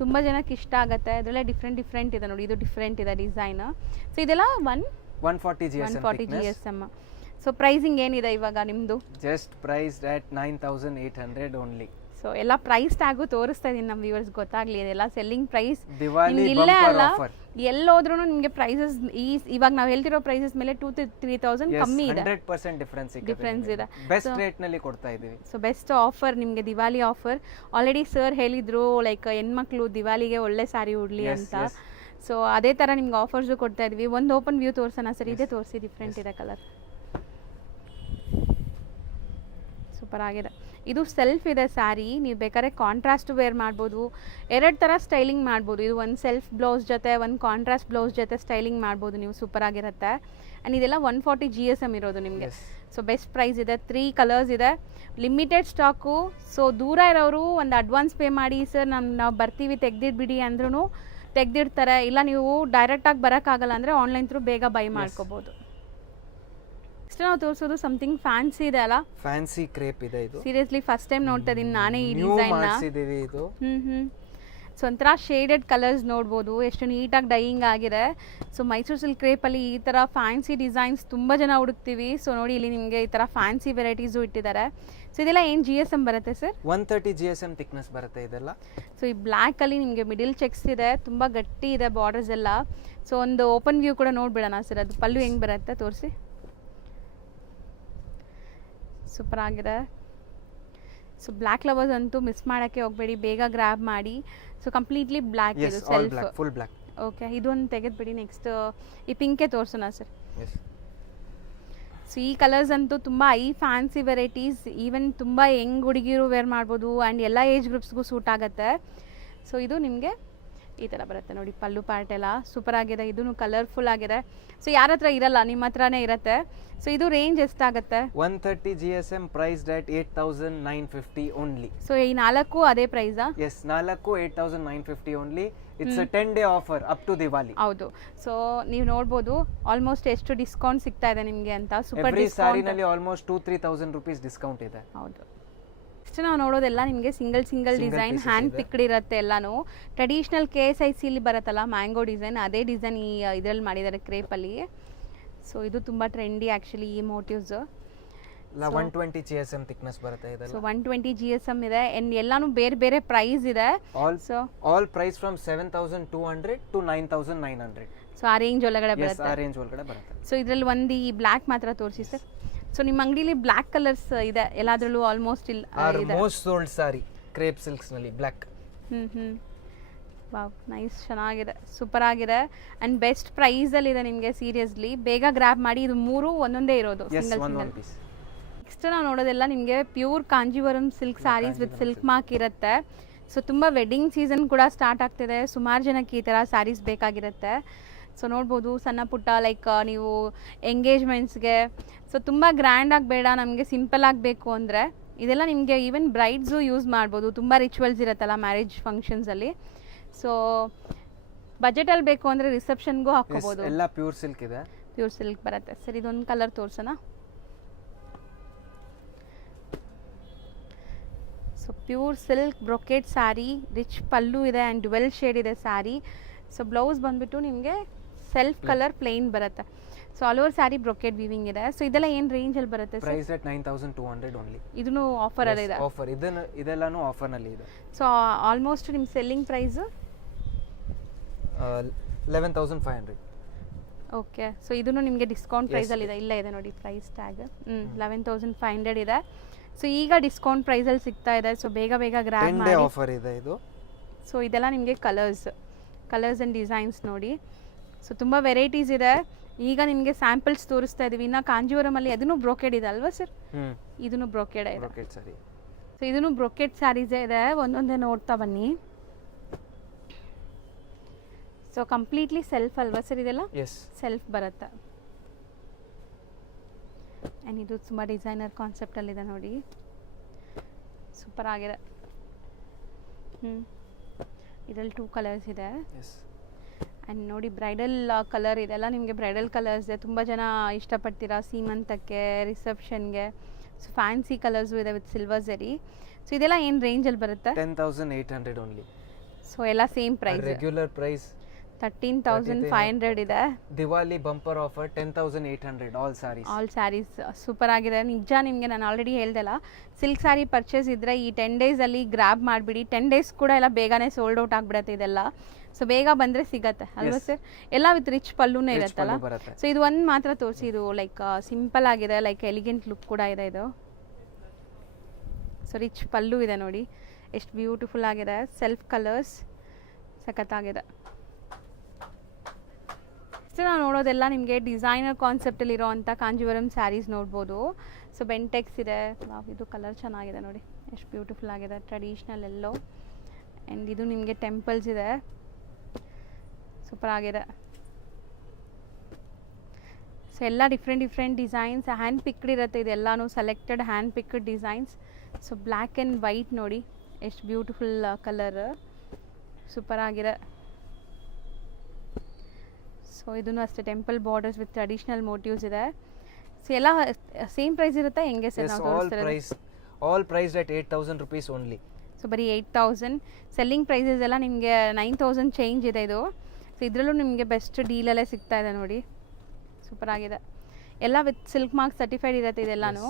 ತುಂಬ ಜನಕ್ಕೆ ಇಷ್ಟ ಆಗುತ್ತೆ. ಅದರಲ್ಲೇ ಡಿಫ್ರೆಂಟ್ ಇದೆ ನೋಡಿ, ಇದು ಡಿಫ್ರೆಂಟ್ ಇದೆ ಡಿಸೈನ್. ಸೊ ಇದೆಲ್ಲ 140 GSM. ಸೊ ಪ್ರೈಸಿಂಗ್ ಏನಿದೆ ಇವಾಗ ನಿಮ್ಮದು? Just priced at 9,800 only. So ಎಲ್ಲ ಪ್ರೈಸ್ ಟ್ಯಾಗು ತೋರಿಸ್ತಾ ಇದೀನಿ ನಮ್ಮ ವ್ಯೂವರ್ಸ್ ಗೊತ್ತಾಗ್ಲಿ. ಇದೆಲ್ಲ ಸೆಲ್ಲಿಂಗ್ ಪ್ರೈಸ್ ಇಲ್ಲೇ ಅಲ್ಲ, ಎಲ್ಲೋದ್ರೂ ನಿಮಗೆ ಪ್ರೈಸಸ್ ಇವಾಗ ನಾವು ಹೇಳ್ತಿರೋ ಪ್ರೈಸಸ್ ಮೇಲೆ 2,000-3,000 ಕಮ್ಮಿ ಇದೆ. 100% ಡಿಫರೆನ್ಸ್ ಇದೆ. ಬೆಸ್ಟ್ ರೇಟ್ ನಲ್ಲಿ ಕೊಡ್ತಾ ಇದೀವಿ. ಸೊ ಬೆಸ್ಟ್ ಆಫರ್ ನಿಮಗೆ, ದಿವಾಲಿ ಆಫರ್. ಆಲ್ರೆಡಿ ಸರ್ ಹೇಳಿದ್ರು ಲೈಕ್ ಹೆಣ್ಮಕ್ಳು ದಿವಾಲಿಗೆ ಒಳ್ಳೆ ಸ್ಯಾರಿ ಉಡ್ಲಿ ಅಂತ. ಸೊ ಅದೇ ತರ ನಿಮ್ಗೆ ಆಫರ್ಸು ಕೊಡ್ತಾ ಇದೀವಿ. ಒಂದು ಓಪನ್ ವ್ಯೂ ತೋರ್ಸೋಣ ಸರ್? ಇದೇ ತೋರಿಸಿ, ಡಿಫ್ರೆಂಟ್ ಇದೆ ಕಲರ್, ಸೂಪರ್ ಆಗಿದೆ. ಇದು ಸೆಲ್ಫ್ ಇದೆ ಸ್ಯಾರಿ, ನೀವು ಬೇಕಾದ್ರೆ ಕಾಂಟ್ರಾಸ್ಟ್ ವೇರ್ ಮಾಡ್ಬೋದು. 2 ಥರ ಸ್ಟೈಲಿಂಗ್ ಮಾಡ್ಬೋದು. ಇದು ಒಂದು ಸೆಲ್ಫ್ ಬ್ಲೌಸ್ ಜೊತೆ, ಒಂದು ಕಾಂಟ್ರಾಸ್ಟ್ ಬ್ಲೌಸ್ ಜೊತೆ ಸ್ಟೈಲಿಂಗ್ ಮಾಡ್ಬೋದು ನೀವು. ಸೂಪರ್ ಆಗಿರುತ್ತೆ. ಆ್ಯಂಡ್ ಇದೆಲ್ಲ 140 GSM ಇರೋದು ನಿಮಗೆ. ಸೊ ಬೆಸ್ಟ್ ಪ್ರೈಸ್ ಇದೆ. 3 ಕಲರ್ಸ್ ಇದೆ, ಲಿಮಿಟೆಡ್ ಸ್ಟಾಕು. ಸೊ ದೂರ ಇರೋರು ಒಂದು ಅಡ್ವಾನ್ಸ್ ಪೇ ಮಾಡಿ, ಸರ್ ನಾವು ಬರ್ತೀವಿ ತೆಗ್ದಿಟ್ಬಿಡಿ ಅಂದ್ರೂ ತೆಗ್ದಿಡ್ತಾರೆ. ಇಲ್ಲ ನೀವು ಡೈರೆಕ್ಟಾಗಿ ಬರೋಕ್ಕಾಗಲ್ಲ ಅಂದರೆ ಆನ್ಲೈನ್ ಥ್ರೂ ಬೇಗ ಬೈ ಮಾಡ್ಕೋಬೋದು. ನೆಕ್ಸ್ಟ್ ನಾವು ತೋರಿಸೋದು ಸಮಥಿಂಗ್ ಫ್ಯಾನ್ಸಿ ಇದೆ ಅಲ್ಲ, ಫ್ಯಾನ್ಸಿ ಕ್ರೇಪ್ ಇದೆ ಇದು. ಸೀರಿಯಸ್ಲಿ ಫಸ್ಟ್ ಟೈಮ್ ನೋಡ್ತಾ ಇದೀನಿ ನಾನೇ ಈ ಡಿಸೈನ್ ನ. ಇದು ಸೊ ಒಂಥರ ಶೇಡೆಡ್ ಕಲರ್ಸ್ ನೋಡ್ಬೋದು, ಎಷ್ಟು ನೀಟಾಗಿ ಡೈಯಿಂಗ್ ಆಗಿದೆ. ಸೊ ಮೈಸೂರು ಸಿಲ್ಕ್ ಕ್ರೇಪಲ್ಲಿ ಈ ಥರ ಫ್ಯಾನ್ಸಿ ಡಿಸೈನ್ಸ್ ತುಂಬ ಜನ ಹುಡುಕ್ತೀವಿ. ಸೊ ನೋಡಿ ಇಲ್ಲಿ ನಿಮಗೆ ಈ ಥರ ಫ್ಯಾನ್ಸಿ ವೆರೈಟೀಸು ಇಟ್ಟಿದ್ದಾರೆ. ಸೊ ಇದೆಲ್ಲ ಏನು GSM ಬರುತ್ತೆ ಸರ್? 130 GSM ಥಿಕ್ನೆಸ್ ಬರುತ್ತೆ ಇದೆಲ್ಲ. ಸೊ ಈ ಬ್ಲ್ಯಾಕಲ್ಲಿ ನಿಮಗೆ ಮಿಡಿಲ್ ಚೆಕ್ಸ್ ಇದೆ, ತುಂಬ ಗಟ್ಟಿ ಇದೆ ಬಾರ್ಡರ್ಸ್ ಎಲ್ಲ. ಸೊ ಒಂದು ಓಪನ್ ವ್ಯೂ ಕೂಡ ನೋಡ್ಬಿಡೋಣ ಸರ್, ಅದು ಪಲ್ಲು ಹೆಂಗೆ ಬರುತ್ತೆ ತೋರಿಸಿ. ಸೂಪರ್ ಆಗಿದೆ. ಸೊ ಬ್ಲ್ಯಾಕ್ ಲವರ್ಸ್ ಅಂತೂ ಮಿಸ್ ಮಾಡೋಕ್ಕೆ ಹೋಗಬೇಡಿ, ಬೇಗ ಗ್ರ್ಯಾಬ್ ಮಾಡಿ. ಸೊ ಕಂಪ್ಲೀಟ್ಲಿ ಬ್ಲ್ಯಾಕ್ ಇದು ಸೆಲ್ಫ್. Full black. ಓಕೆ, ಇದೊಂದು ತೆಗೆದ್ಬಿಡಿ. ನೆಕ್ಸ್ಟ್ ಈ ಪಿಂಕೆ ತೋರಿಸೋಣ ಸರ್. ಸೊ ಈ ಕಲರ್ಸ್ ಅಂತೂ ತುಂಬ ಫ್ಯಾನ್ಸಿ ವೆರೈಟೀಸ್, ಈವನ್ ತುಂಬ ಯಂಗ್ ಹುಡುಗಿರು ವೇರ್ ಮಾಡ್ಬೋದು ಆ್ಯಂಡ್ ಎಲ್ಲ ಏಜ್ ಗ್ರೂಪ್ಸ್ಗೂ ಸೂಟ್ ಆಗುತ್ತೆ. ಸೊ ಇದು ನಿಮಗೆ ಈ ಥರ ಬರುತ್ತೆ ನೋಡಿ, ಪಲ್ಲು ಪಾರ್ಟ್ ಎಲ್ಲ ಸೂಪರ್ ಆಗಿದೆ. ಇದೂ ಕಲರ್ಫುಲ್ ಆಗಿದೆ. ಸೊ ಯಾರ ಹತ್ರ ಇರಲ್ಲ, ನಿಮ್ಮ ಹತ್ರನೇ ಇರುತ್ತೆ. ಸೊ ಇದು ರೇಂಜ್ ಎಷ್ಟಾಗುತ್ತೆ? 130 GSM priced at 8,950 only. So ಈ 4 ಅದೇ ಪ್ರೈಸಾ? Yes, 4 8,950 only. It's a 10-day offer up to Diwali. ಹೌದು. ಸೊ ನೀವು ನೋಡ್ಬೋದು ಆಲ್ಮೋಸ್ಟ್ ಎಷ್ಟು ಡಿಸ್ಕೌಂಟ್ ಸಿಗ್ತಾ ಇದೆ ನಿಮಗೆ ಅಂತ. Super every discount. ಸಾರಿನಲ್ಲಿ ಆಲ್ಮೋಸ್ಟ್ 2-3,000 rupees ಡಿಸ್ಕೌಂಟ್ ಇದೆ. ಹೌದು. ನೆಕ್ಸ್ಟ್ ನಾವು ನೋಡೋದೆಲ್ಲ ನಿಮಗೆ ಸಿಂಗಲ್ ಡಿಸೈನ್ ಹ್ಯಾಂಡ್ ಪಿಕ್ಡ್ ಇರುತ್ತೆ ಎಲ್ಲಾನು. ಟ್ರೆಡಿಷನಲ್ KSICಲಿ ಬರುತ್ತಲ್ಲ ಮ್ಯಾಂಗೋ ಡಿಸೈನ್, ಅದೇ ಡಿಸೈನ್ ಈ ಇದರಲ್ಲಿ ಮಾಡಿದ್ದಾರೆ ಕ್ರೇಪಲ್ಲಿ. ಸೊ ಇದು ತುಂಬ ಟ್ರೆಂಡಿ ಆ್ಯಕ್ಚುಲಿ ಈ ಮೋಟಿವ್ಸ್. 120 GSM ಥಿಕ್ನೆಸ್ ಬರುತ್ತೆ ಇದೆಲ್ಲ. ಸೊ 120 GSM ಇದೆ ಆ್ಯಂಡ್ ಎಲ್ಲಾನು ಬೇರೆ ಬೇರೆ ಪ್ರೈಸ್ ಇದೆ. All price from 7,200 to 9,900. So ಆ ರೇಂಜ್ ಒಳಗಡೆ ಬರುತ್ತೆ. ಆ ರೇಂಜ್ ಒಳಗಡೆ ಬರುತ್ತೆ. ಸೊ ಇದರಲ್ಲಿ ಒಂದು ಈ ಬ್ಲ್ಯಾಕ್ ಮಾತ್ರ ತೋರಿಸಿ ಸರ್. ಸೊ ನಿಮ್ಮ ಅಂಗಡಿಲಿ ಬ್ಲ್ಯಾಕ್ ಕಲರ್ಸ್ ಇದೆ ಎಲ್ಲಾದ್ರಲ್ಲೂ ಆಲ್ಮೋಸ್ಟ್ ಇಲ್ಲ ಇದೆ. ಮೋಸ್ಟ್ ಸೋಲ್ಡ್ ಸಾರಿ ಕ್ರೇಪ್ ಸಿಲ್ಕ್ಸ್ ನಲ್ಲಿ ಬ್ಲ್ಯಾಕ್. ವಾವ್, ನೈಸ್, ಚೆನ್ನಾಗಿದೆ, ಸೂಪರ್ ಆಗಿದೆ ಆ್ಯಂಡ್ ಬೆಸ್ಟ್ ಪ್ರೈಸಲ್ಲಿ ಇದೆ ನಿಮಗೆ. ಸೀರಿಯಸ್ಲಿ ಬೇಗ ಗ್ರ್ಯಾಬ್ ಮಾಡಿ. ಇದು 3 ಒಂದೊಂದೇ ಇರೋದು ಸಿಂಗಲ್. ನೆಕ್ಸ್ಟ್ ನಾವು ನೋಡೋದೆಲ್ಲ ನಿಮಗೆ pure Kanjeevaram silk sarees with silk mark ಇರುತ್ತೆ. ಸೊ ತುಂಬ ವೆಡ್ಡಿಂಗ್ ಸೀಸನ್ ಕೂಡ ಸ್ಟಾರ್ಟ್ ಆಗ್ತಿದೆ, ಸುಮಾರು ಜನಕ್ಕೆ ಈ ಥರ ಸ್ಯಾರೀಸ್ ಬೇಕಾಗಿರುತ್ತೆ. ಸೊ ನೋಡ್ಬೋದು ಸಣ್ಣ ಪುಟ್ಟ ಲೈಕ್ ನೀವು ಎಂಗೇಜ್ಮೆಂಟ್ಸ್ಗೆ. ಸೊ ತುಂಬ ಗ್ರ್ಯಾಂಡಾಗಿ ಬೇಡ, ನಮಗೆ ಸಿಂಪಲ್ ಆಗಬೇಕು ಅಂದರೆ ಇದೆಲ್ಲ ನಿಮಗೆ ಈವನ್ ಬ್ರೈಡ್ಸು ಯೂಸ್ ಮಾಡ್ಬೋದು. ತುಂಬ ರಿಚುವಲ್ಸ್ ಇರುತ್ತಲ್ಲ ಮ್ಯಾರೇಜ್ ಫಂಕ್ಷನ್ಸಲ್ಲಿ. ಸೊ ಬಜೆಟಲ್ಲಿ ಬೇಕು ಅಂದರೆ ರಿಸೆಪ್ಷನ್ಗೂ ಹಾಕ್ಕೋಬೋದು. ಎಲ್ಲ ಪ್ಯೂರ್ ಸಿಲ್ಕ್ ಇದೆ. ಪ್ಯೂರ್ ಸಿಲ್ಕ್ ಬರುತ್ತೆ ಸರ್. ಇದೊಂದು ಕಲರ್ ತೋರ್ಸೋಣ. So pure silk brocade saree, rich pallu ಇದೆ ಆ್ಯಂಡ್ ಡ್ವೆಲ್ ಶೇಡ್ ಇದೆ ಸ್ಯಾರಿ. ಸೊ ಬ್ಲೌಸ್ ಬಂದುಬಿಟ್ಟು ನಿಮಗೆ ಸೆಲ್ಫ್ ಕಲರ್ ಪ್ಲೇನ್ ಬರುತ್ತೆ. So all over sari brocade weaving ಇದೆ. ಸೊ ಇದೆಲ್ಲ ಏನು ರೇಂಜಲ್ಲಿ ಬರುತ್ತೆ ಸರ್? Price at 9,200 only. ಇದನ್ನು ಆಫರಲ್ಲಿ ಇದೆ. ಆಫರ್ ಇದೆಲ್ಲಾನು ಆಫರ್ನಲ್ಲಿ ಇದೆ. ಸೊ ಆಲ್ಮೋಸ್ಟ್ ನಿಮ್ಮ ಸೆಲ್ಲಿಂಗ್ ಪ್ರೈಸು 11,500. ಓಕೆ. ಸೊ ಇದನ್ನು ನಿಮಗೆ ಡಿಸ್ಕೌಂಟ್ ಪ್ರೈಸಲ್ಲಿ ಇದೆ. ಇಲ್ಲ ಇದೆ ನೋಡಿ ಪ್ರೈಸ್ ಟ್ಯಾಗ್. 11,500 ಇದೆ. ಸೊ ಈಗ ಡಿಸ್ಕೌಂಟ್ ಪ್ರೈಸಲ್ಲಿ ಸಿಗ್ತಾ ಇದೆ. ಸೊ ಬೇಗ ಗ್ರ್ಯಾಬ್ ಮಾಡಿ. ಆಫರ್ ಇದೆ ಇದು. ಸೊ ಇದೆಲ್ಲ ನಿಮಗೆ ಕಲರ್ಸ್ ಆ್ಯಂಡ್ ಡಿಸೈನ್ಸ್ ನೋಡಿ. ಸೊ ತುಂಬ ವೆರೈಟೀಸ್ ಇದೆ. ಈಗ ನಿಮಗೆ ಸ್ಯಾಂಪಲ್ಸ್ ತೋರಿಸ್ತಾ ಇದೀವಿ. ಇನ್ನು ಕಾಂಜೀವರಮಲ್ಲಿ ಅದನ್ನು ಬ್ರೋಕೆಡ್ ಇದೆ ಅಲ್ವಾ ಸರ್? ಇದನ್ನು ಬ್ರೋಕೆಡ್ ಇದೆ. ಸೊ ಇದನ್ನು ಬ್ರೋಕೆಡ್ ಸ್ಯಾರೀಸೇ ಇದೆ. ಒಂದೊಂದೇ ನೋಡ್ತಾ ಬನ್ನಿ. ಸೊ ಕಂಪ್ಲೀಟ್ಲಿ ಸೆಲ್ಫ್ ಅಲ್ವಾ ಸರ್ ಇದೆಲ್ಲ? ಸೆಲ್ಫ್ ಬರುತ್ತೆ. ಆ್ಯಂಡ್ ಇದು ತುಂಬ ಡಿಸೈನರ್ ಕಾನ್ಸೆಪ್ಟಲ್ಲಿದೆ ನೋಡಿ, ಸೂಪರ್ ಆಗಿದೆ. ಇದರಲ್ಲಿ 2 ಕಲರ್ಸ್ ಇದೆ. ಆ್ಯಂಡ್ ನೋಡಿ ಬ್ರೈಡಲ್ ಕಲರ್ ಇದೆಲ್ಲ ನಿಮಗೆ ಬ್ರೈಡಲ್ ಕಲರ್ಸ್ ಇದೆ. ತುಂಬ ಜನ ಇಷ್ಟಪಡ್ತೀರಾ ಸೀಮಂತಕ್ಕೆ, ರಿಸೆಪ್ಷನ್ಗೆ. ಸೊ ಫ್ಯಾನ್ಸಿ ಕಲರ್ಸು ಇದೆ ವಿತ್ ಸಿಲ್ವರ್ ಜರಿ. ಸೊ ಇದೆಲ್ಲ ಏನು ರೇಂಜಲ್ಲಿ ಬರುತ್ತೆ? 10,800 ಓನ್ಲಿ. ಸೊ ಎಲ್ಲ ಸೇಮ್ ಪ್ರೈಸ್. ರೆಗ್ಯುಲರ್ ಪ್ರೈಸ್ 13,500 ಇದೆ. Diwali bumper offer 10,800 all sarees. Super ಆಗಿದೆ ನಿಜ. ನಿಮಗೆ ನಾನು ಆಲ್ರೆಡಿ ಹೇಳ್ದಲ್ಲ, ಸಿಲ್ಕ್ ಸ್ಯಾರಿ ಪರ್ಚೇಸ್ ಇದ್ದರೆ ಈ 10 ಡೇಸಲ್ಲಿ ಗ್ರ್ಯಾಬ್ ಮಾಡಿಬಿಡಿ. 10 ಡೇಸ್ ಕೂಡ ಎಲ್ಲ ಬೇಗನೆ ಸೋಲ್ಡ್ ಔಟ್ ಆಗಿಬಿಡುತ್ತೆ ಇದೆಲ್ಲ. ಸೊ ಬೇಗ ಬಂದರೆ ಸಿಗತ್ತೆ ಅಲ್ವಾ ಸರ್? ಎಲ್ಲ ವಿತ್ ರಿಚ್ ಪಲ್ಲುನೇ ಇರುತ್ತಲ್ಲ. ಸೊ ಇದು ಒಂದು ಮಾತ್ರ ತೋರಿಸಿ. ಇದು ಲೈಕ್ ಸಿಂಪಲ್ ಆಗಿದೆ, ಲೈಕ್ ಎಲಿಗೆಂಟ್ ಲುಕ್ ಕೂಡ ಇದೆ ಇದು. ಸೊ ರಿಚ್ ಪಲ್ಲು ಇದೆ ನೋಡಿ, ಎಷ್ಟು ಬ್ಯೂಟಿಫುಲ್ ಆಗಿದೆ. ಸೆಲ್ಫ್ ಕಲರ್ಸ್ ಸಖತ್ತಾಗಿದೆ. ನಾವು ನೋಡೋದೆಲ್ಲ ನಿಮಗೆ ಡಿಸೈನರ್ ಕಾನ್ಸೆಪ್ಟಲ್ಲಿ ಇರೋವಂಥ ಕಾಂಜೀವರಂ ಸ್ಯಾರೀಸ್ ನೋಡ್ಬೋದು. ಸೊ ಬೆಂಟೆಕ್ಸ್ ಇದೆ. ಇದು ಕಲರ್ ಚೆನ್ನಾಗಿದೆ ನೋಡಿ, ಎಷ್ಟು ಬ್ಯೂಟಿಫುಲ್ ಆಗಿದೆ. Traditional yellow. ಆ್ಯಂಡ್ ಇದು ನಿಮಗೆ ಟೆಂಪಲ್ಸ್ ಇದೆ, ಸೂಪರ್ ಆಗಿದೆ. ಸೊ ಎಲ್ಲ ಡಿಫ್ರೆಂಟ್ ಡಿಸೈನ್ಸ್ ಹ್ಯಾಂಡ್ ಪಿಕ್ಡ್ ಇರುತ್ತೆ. ಇದೆಲ್ಲನೂ selected hand picked designs. So black and white ನೋಡಿ, ಎಷ್ಟು ಬ್ಯೂಟಿಫುಲ್ ಕಲರ್, ಸೂಪರ್ ಆಗಿದೆ. ಸೊ ಇದನ್ನು ಅಷ್ಟೇ temple borders with traditional motifs ಇದೆ. ಸೊ ಎಲ್ಲ ಸೇಮ್ ಪ್ರೈಸ್ ಇರುತ್ತೆ ಹೆಂಗೆ ಸರ್? ನಾವು all price at 8,000 rupees only. So ಬರೀ 8,000. ಸೆಲ್ಲಿಂಗ್ ಪ್ರೈಸಸ್ ಎಲ್ಲ ನಿಮಗೆ 9,000 ಚೇಂಜ್ ಇದೆ ಇದು. ಸೊ ಇದರಲ್ಲೂ ನಿಮಗೆ ಬೆಸ್ಟ್ ಡೀಲಲ್ಲೇ ಸಿಗ್ತಾ ಇದೆ ನೋಡಿ, ಸೂಪರ್ ಆಗಿದೆ. ಎಲ್ಲ ವಿತ್ ಸಿಲ್ಕ್ ಮಾರ್ಕ್ ಸರ್ಟಿಫೈಡ್ ಇರುತ್ತೆ ಇದೆಲ್ಲನೂ.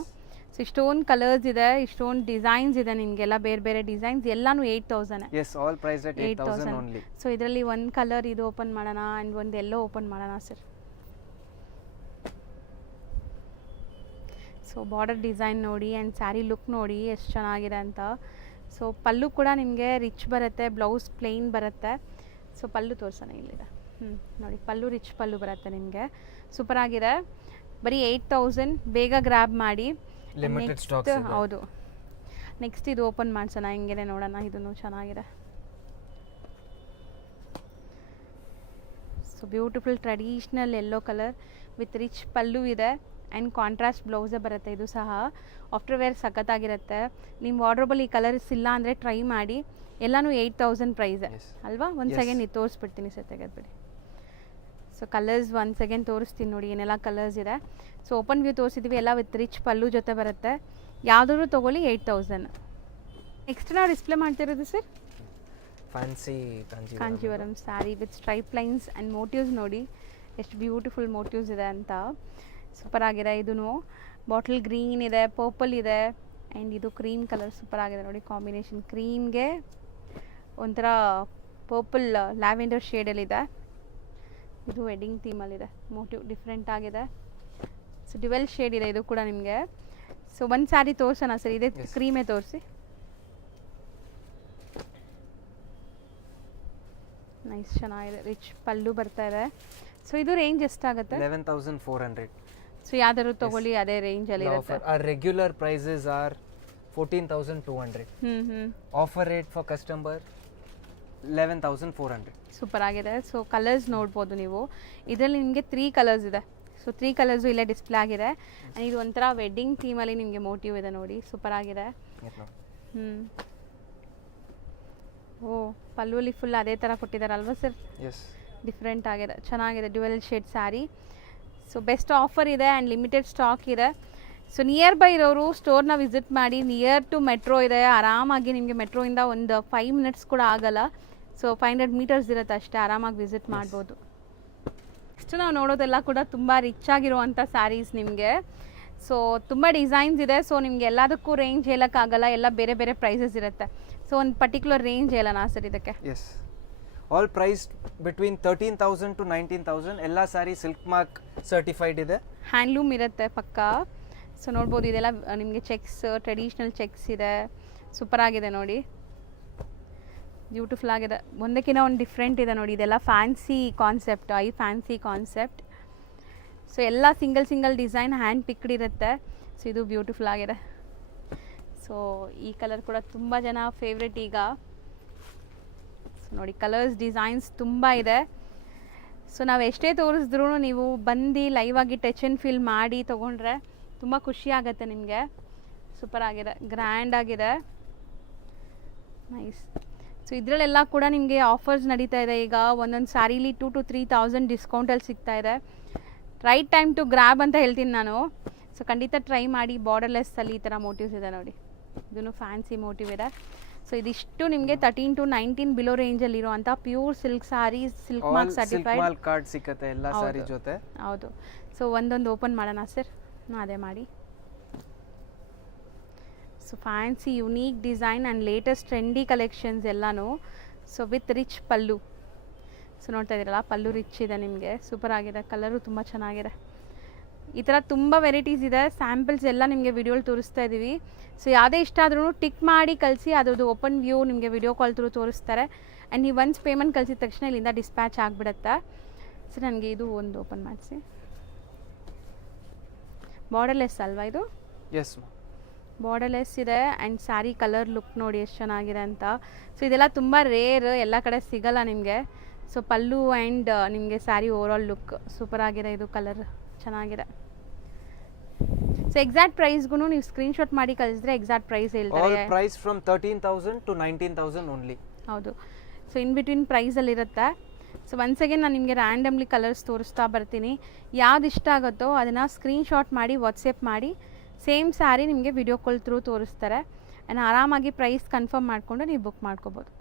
ಸೊ ಇಷ್ಟೊಂದು ಕಲರ್ಸ್ ಇದೆ, ಇಷ್ಟೊಂದು ಡಿಸೈನ್ಸ್ ಇದೆ ನಿಮಗೆಲ್ಲ, ಬೇರೆ ಬೇರೆ ಡಿಸೈನ್ಸ್ ಎಲ್ಲಾನು 8,000. Yes, all priced at 8,000 only. So ಇದರಲ್ಲಿ ಒಂದು ಕಲರ್ ಇದು ಓಪನ್ ಮಾಡೋಣ ಆ್ಯಂಡ್ ಒಂದು ಎಲ್ಲೋ ಓಪನ್ ಮಾಡೋಣ ಸರ್. ಸೊ ಬಾರ್ಡರ್ ಡಿಸೈನ್ ನೋಡಿ ಆ್ಯಂಡ್ ಸ್ಯಾರಿ ಲುಕ್ ನೋಡಿ ಎಷ್ಟು ಚೆನ್ನಾಗಿದೆ ಅಂತ. ಸೊ ಪಲ್ಲು ಕೂಡ ನಿಮಗೆ ರಿಚ್ ಬರುತ್ತೆ, ಬ್ಲೌಸ್ ಪ್ಲೇನ್ ಬರುತ್ತೆ. ಸೊ ಪಲ್ಲು ತೋರಿಸೋಣ, ಇಲ್ಲಿದೆ. ನೋಡಿ ಪಲ್ಲು ರಿಚ್ ಪಲ್ಲು ಬರುತ್ತೆ ನಿಮಗೆ, ಸೂಪರ್ ಆಗಿದೆ. ಬರೀ 8,000, ಬೇಗ ಗ್ರ್ಯಾಬ್ ಮಾಡಿ. Limited stocks ಇದೆ. ಹೌದು. ನೆಕ್ಸ್ಟ್ ಇದು ಓಪನ್ ಮಾಡ್ಸೋಣ, ಹಿಂಗೇನೆ ನೋಡೋಣ, ಇದನ್ನು ಚೆನ್ನಾಗಿದೆ. So beautiful traditional yellow colour with rich pallu ಇದೆ ಆ್ಯಂಡ್ ಕಾಂಟ್ರಾಸ್ಟ್ ಬ್ಲೌಸೇ ಬರುತ್ತೆ ಇದು ಸಹ. ಆಫ್ಟರ್ ವೇರ್ ಸಖತ್ತಾಗಿರುತ್ತೆ. ನಿಮ್ಮ ವಾರ್ಡ್ರೋಬಲ್ಲಿ ಈ ಕಲರ್ಸ್ ಇಲ್ಲ ಅಂದರೆ ಟ್ರೈ ಮಾಡಿ. ಎಲ್ಲನೂ 8,000 ಪ್ರೈಸೇ ಅಲ್ವಾ? ಒಂದು ಸೆಕೆಂಡ್ ಇದು ತೋರಿಸ್ಬಿಡ್ತೀನಿ ಸರ್, ತೆಗೆದ್ಬಿಡಿ. ಸೊ ಕಲರ್ಸ್ ಒಂದು ಸೆಕೆಂಡ್ ತೋರಿಸ್ತೀನಿ ನೋಡಿ ಏನೆಲ್ಲ ಕಲರ್ಸ್ ಇದೆ. ಸೊ ಓಪನ್ ವ್ಯೂ ತೋರಿಸಿದ್ವಿ, ಎಲ್ಲ ವಿತ್ ರಿಚ್ ಪಲ್ಲು ಜೊತೆ ಬರುತ್ತೆ. ಯಾವುದಾದ್ರು ತೊಗೊಳ್ಳಿ 8,000. ನೆಕ್ಸ್ಟ್ ನಾವು ಡಿಸ್ಪ್ಲೇ ಮಾಡ್ತಿರೋದು sir fancy Kanjeevaram saree with stripe lines and motifs ನೋಡಿ ಎಷ್ಟು ಬ್ಯೂಟಿಫುಲ್ ಮೋಟಿವ್ಸ್ ಇದೆ ಅಂತ. ಸೂಪರ್ ಆಗಿದೆ. ಇದೂ ಬಾಟಲ್ ಗ್ರೀನ್ ಇದೆ, ಪರ್ಪಲ್ ಇದೆ ಆ್ಯಂಡ್ ಇದು ಕ್ರೀಮ್ ಕಲರ್ ಸೂಪರ್ ಆಗಿದೆ ನೋಡಿ ಕಾಂಬಿನೇಷನ್. ಕ್ರೀಮ್ಗೆ ಒಂಥರ ಪರ್ಪಲ್ ಲ್ಯಾವೆಂಡರ್ ಶೇಡಲ್ಲಿದೆ. ಇದು ವೆಡ್ಡಿಂಗ್ ಥೀಮಲ್ಲಿದೆ, ಮೋಟಿವ್ ಡಿಫ್ರೆಂಟ್ ಆಗಿದೆ. ಸೊ ಡ್ಯುವೆಲ್ ಶೇಡ್ ಇದೆ ಇದು ಕೂಡ ನಿಮಗೆ. ಸೊ ಒಂದು ಸ್ಯಾರಿ ತೋರಿಸೋಣ ಸರ್, ಇದೇ ಕ್ರೀಮೇ ತೋರಿಸಿ. ನೈಸ್, ಚೆನ್ನಾಗಿದೆ, ರಿಚ್ ಪಲ್ಲು ಬರ್ತಾ ಇದೆ. ಸೊ ಇದು ರೇಂಜ್ ಎಷ್ಟಾಗುತ್ತೆ? 11,400. ಸೊ ಯಾವ್ದಾದ್ರು ತಗೊಳ್ಳಿ ಅದೇ ರೇಂಜಲ್ಲಿ ಇರುತ್ತೆ. Our regular prices are 14,200. Offer rate for customer 11,400. Super ಆಗಿದೆ. ಸೊ ಕಲರ್ಸ್ ನೋಡ್ಬೋದು ನೀವು. ಇದರಲ್ಲಿ ನಿಮಗೆ 3 ಕಲರ್ಸ್ ಇದೆ. ಸೊ 3 ಕಲರ್ಸು ಇಲ್ಲೇ ಡಿಸ್ಪ್ಲೇ ಆಗಿದೆ. ಆ್ಯಂಡ್ ಇದು ಒಂಥರ ವೆಡ್ಡಿಂಗ್ ಥೀಮಲ್ಲಿ ನಿಮಗೆ ಮೋಟಿವ್ ಇದೆ ನೋಡಿ, ಸೂಪರ್ ಆಗಿದೆ. ಓ ಪಲ್ಲುಲಿ ಫುಲ್ ಅದೇ ಥರ ಕೊಟ್ಟಿದ್ದಾರಲ್ವಾ ಸರ್? ಎಸ್, ಡಿಫ್ರೆಂಟ್ ಆಗಿದೆ, ಚೆನ್ನಾಗಿದೆ. Dual shade sari. So best offer ಇದೆ ಆ್ಯಂಡ್ ಲಿಮಿಟೆಡ್ ಸ್ಟಾಕ್ ಇದೆ. ಸೊ ನಿಯರ್ ಬೈ ಇರೋರು ಸ್ಟೋರ್ನ ವಿಸಿಟ್ ಮಾಡಿ. ನಿಯರ್ ಟು ಮೆಟ್ರೋ ಇದೆ, ಆರಾಮಾಗಿ ನಿಮಗೆ ಮೆಟ್ರೋಯಿಂದ ಒಂದು 5 ಮಿನಿಟ್ಸ್ ಕೂಡ ಆಗಲ್ಲ. ಸೊ 500 ಮೀಟರ್ಸ್ ಇರುತ್ತೆ ಅಷ್ಟೇ, ಆರಾಮಾಗಿ ವಿಸಿಟ್ ಮಾಡ್ಬೋದು. ನೆಕ್ಸ್ಟ್ ನಾವು ನೋಡೋದೆಲ್ಲ ಕೂಡ ತುಂಬ ರಿಚ್ ಆಗಿರುವಂಥ ಸ್ಯಾರೀಸ್ ನಿಮಗೆ. ಸೊ ತುಂಬ ಡಿಸೈನ್ಸ್ ಇದೆ. ಸೊ ನಿಮಗೆ ಎಲ್ಲದಕ್ಕೂ ರೇಂಜ್ ಹೇಳೋಕ್ಕಾಗಲ್ಲ, ಎಲ್ಲ ಬೇರೆ ಬೇರೆ ಪ್ರೈಸಸ್ ಇರುತ್ತೆ. ಸೊ ಒಂದು ಪರ್ಟಿಕ್ಯುಲರ್ ರೇಂಜ್ ಹೇಳೋಣ ಸರ್ ಇದಕ್ಕೆ? Yes, all priced between 13,000 to 19,000. ಎಲ್ಲ ಸ್ಯಾರಿ ಸಿಲ್ಕ್ ಮಾರ್ಕ್ ಸರ್ಟಿಫೈಡ್ ಇದೆ, ಹ್ಯಾಂಡ್ಲೂಮ್ ಇರುತ್ತೆ ಪಕ್ಕಾ. ಸೊ ನೋಡ್ಬೋದು, ಇದೆಲ್ಲ ನಿಮಗೆ ಚೆಕ್ಸ್, ಟ್ರೆಡಿಷ್ನಲ್ ಚೆಕ್ಸ್ ಇದೆ, ಸೂಪರ್ ಆಗಿದೆ ನೋಡಿ, ಬ್ಯೂಟಿಫುಲ್ ಆಗಿದೆ. ಒಂದಕ್ಕಿಂತ ಒಂದು ಡಿಫ್ರೆಂಟ್ ಇದೆ ನೋಡಿ. ಇದೆಲ್ಲ fancy concept, fancy concept. So ಎಲ್ಲ ಸಿಂಗಲ್ ಡಿಸೈನ್ ಹ್ಯಾಂಡ್ ಪಿಕ್ಡ್ ಇರುತ್ತೆ. ಸೊ ಇದು ಬ್ಯೂಟಿಫುಲ್ ಆಗಿದೆ. ಸೊ ಈ ಕಲರ್ ಕೂಡ ತುಂಬ ಜನ ಫೇವ್ರೆಟ್ ಈಗ. ಸೊ ನೋಡಿ ಕಲರ್ಸ್ ಡಿಸೈನ್ಸ್ ತುಂಬ ಇದೆ. ಸೊ ನಾವು ಎಷ್ಟೇ ತೋರಿಸಿದ್ರೂ ನೀವು ಬಂದು ಲೈವ್ ಆಗಿ ಟಚ್ ಆ್ಯಂಡ್ ಫೀಲ್ ಮಾಡಿ ತೊಗೊಂಡ್ರೆ ತುಂಬ ಖುಷಿ ಆಗುತ್ತೆ ನಿಮಗೆ. ಸೂಪರ್ ಆಗಿದೆ, ಗ್ರ್ಯಾಂಡ್ ಆಗಿದೆ, ನೈಸ್. ಸೊ ಇದರಲ್ಲೆಲ್ಲ ಕೂಡ ನಿಮಗೆ ಆಫರ್ಸ್ ನಡೀತಾ ಇದೆ ಈಗ. ಒಂದೊಂದು ಸ್ಯಾರೀಲಿ 2,000 to 3,000 ಡಿಸ್ಕೌಂಟಲ್ಲಿ ಸಿಗ್ತಾ ಇದೆ. ರೈಟ್ ಟೈಮ್ ಟು ಗ್ರ್ಯಾಬ್ ಅಂತ ಹೇಳ್ತೀನಿ ನಾನು. ಸೊ ಖಂಡಿತ ಟ್ರೈ ಮಾಡಿ. ಬಾರ್ಡರ್ಲೆಸ್ಸಲ್ಲಿ ಈ ಥರ ಮೋಟಿವ್ಸ್ ಇದೆ ನೋಡಿ, ಇದೂ ಫ್ಯಾನ್ಸಿ ಮೋಟಿವ್ ಇದೆ. ಸೊ ಇದಿಷ್ಟು ನಿಮಗೆ 13 to 19 ಬಿಲೋ ರೇಂಜಲ್ಲಿ ಇರುವಂಥ pure silk sarees, silk mark certified card ಸಿಗುತ್ತೆ ಎಲ್ಲ ಸ್ಯಾರಿ ಜೊತೆ. ಹೌದು. ಸೊ ಒಂದೊಂದು ಓಪನ್ ಮಾಡೋಣ ಸರ್? ಅದೇ ಮಾಡಿ. So fancy unique design and latest trendy collections ಎಲ್ಲನೂ. So with rich pallu. So ನೋಡ್ತಾ ಇದ್ದೀರಲ್ಲ, ಪಲ್ಲು ರಿಚ್ ಇದೆ ನಿಮಗೆ, ಸೂಪರ್ ಆಗಿದೆ. ಕಲರು ತುಂಬ ಚೆನ್ನಾಗಿದೆ. ಈ ಥರ ತುಂಬ ವೆರೈಟೀಸ್ ಇದೆ. ಸ್ಯಾಂಪಲ್ಸ್ ಎಲ್ಲ ನಿಮಗೆ ವಿಡಿಯೋಲಿ ತೋರಿಸ್ತಾ ಇದ್ದೀವಿ. ಸೊ ಯಾವುದೇ ಇಷ್ಟ ಆದ್ರೂ ಟಿಕ್ ಮಾಡಿ ಕಳಿಸಿ, ಅದ್ರದ್ದು ಓಪನ್ ವ್ಯೂ ನಿಮಗೆ ವಿಡಿಯೋ ಕಾಲ್ ಥ್ರೂ ತೋರಿಸ್ತಾರೆ. ಆ್ಯಂಡ್ ನೀವು ಒನ್ಸ್ ಪೇಮೆಂಟ್ ಕಳಿಸಿದ ತಕ್ಷಣ ಇಲ್ಲಿಂದ ಡಿಸ್ಪ್ಯಾಚ್ ಆಗಿಬಿಡುತ್ತೆ. ಸೊ ನನಗೆ ಇದು ಒಂದು ಓಪನ್ ಮಾಡಿಸಿ. ಬಾರ್ಡರ್ಲೆಸ್ ಅಲ್ವಾ ಇದು? ಎಸ್, ಬಾರ್ಡರ್ಲೆಸ್ ಇದೆ ಆ್ಯಂಡ್ ಸ್ಯಾರಿ ಕಲರ್ ಲುಕ್ ನೋಡಿ ಎಷ್ಟು ಚೆನ್ನಾಗಿದೆ ಅಂತ. ಸೊ ಇದೆಲ್ಲ ತುಂಬ ರೇರ್, ಎಲ್ಲ ಕಡೆ ಸಿಗಲ್ಲ ನಿಮಗೆ. ಸೊ ಪಲ್ಲು ಆ್ಯಂಡ್ ನಿಮಗೆ ಸ್ಯಾರಿ ಓವರಾಲ್ ಲುಕ್ ಸೂಪರ್ ಆಗಿದೆ. ಇದು ಕಲರ್ ಚೆನ್ನಾಗಿದೆ. ಸೊ ಎಕ್ಸಾಕ್ಟ್ ಪ್ರೈಸ್ಗೂ ನೀವು ಸ್ಕ್ರೀನ್ಶಾಟ್ ಮಾಡಿ ಕಳಿಸಿದ್ರೆ ಎಕ್ಸಾಕ್ಟ್ ಪ್ರೈಸ್ ಹೇಳ್ತಾರೆ. All price from 13,000 to 19,000 only. ಹೌದು. ಸೊ ಇನ್ ಬಿಟ್ವೀನ್ ಪ್ರೈಸಲ್ಲಿರುತ್ತೆ. ಸೊ ಒನ್ಸ್ ಅಗೇನ್ ನಾನು ನಿಮಗೆ ರ್ಯಾಂಡಮ್ಲಿ ಕಲರ್ಸ್ ತೋರಿಸ್ತಾ ಬರ್ತೀನಿ. ಯಾವ್ದು ಇಷ್ಟ ಆಗುತ್ತೋ ಅದನ್ನು ಸ್ಕ್ರೀನ್ಶಾಟ್ ಮಾಡಿ ವಾಟ್ಸಪ್ ಮಾಡಿ. ಸೇಮ್ ಸ್ಯಾರಿ ನಿಮಗೆ ವಿಡಿಯೋ ಕಾಲ್ ಥ್ರೂ ತೋರಿಸ್ತಾರೆ. ಆ್ಯಂಡ್ ಆರಾಮಾಗಿ ಪ್ರೈಸ್ ಕನ್ಫರ್ಮ್ ಮಾಡಿಕೊಂಡು ನೀವು ಬುಕ್ ಮಾಡ್ಕೋಬೋದು.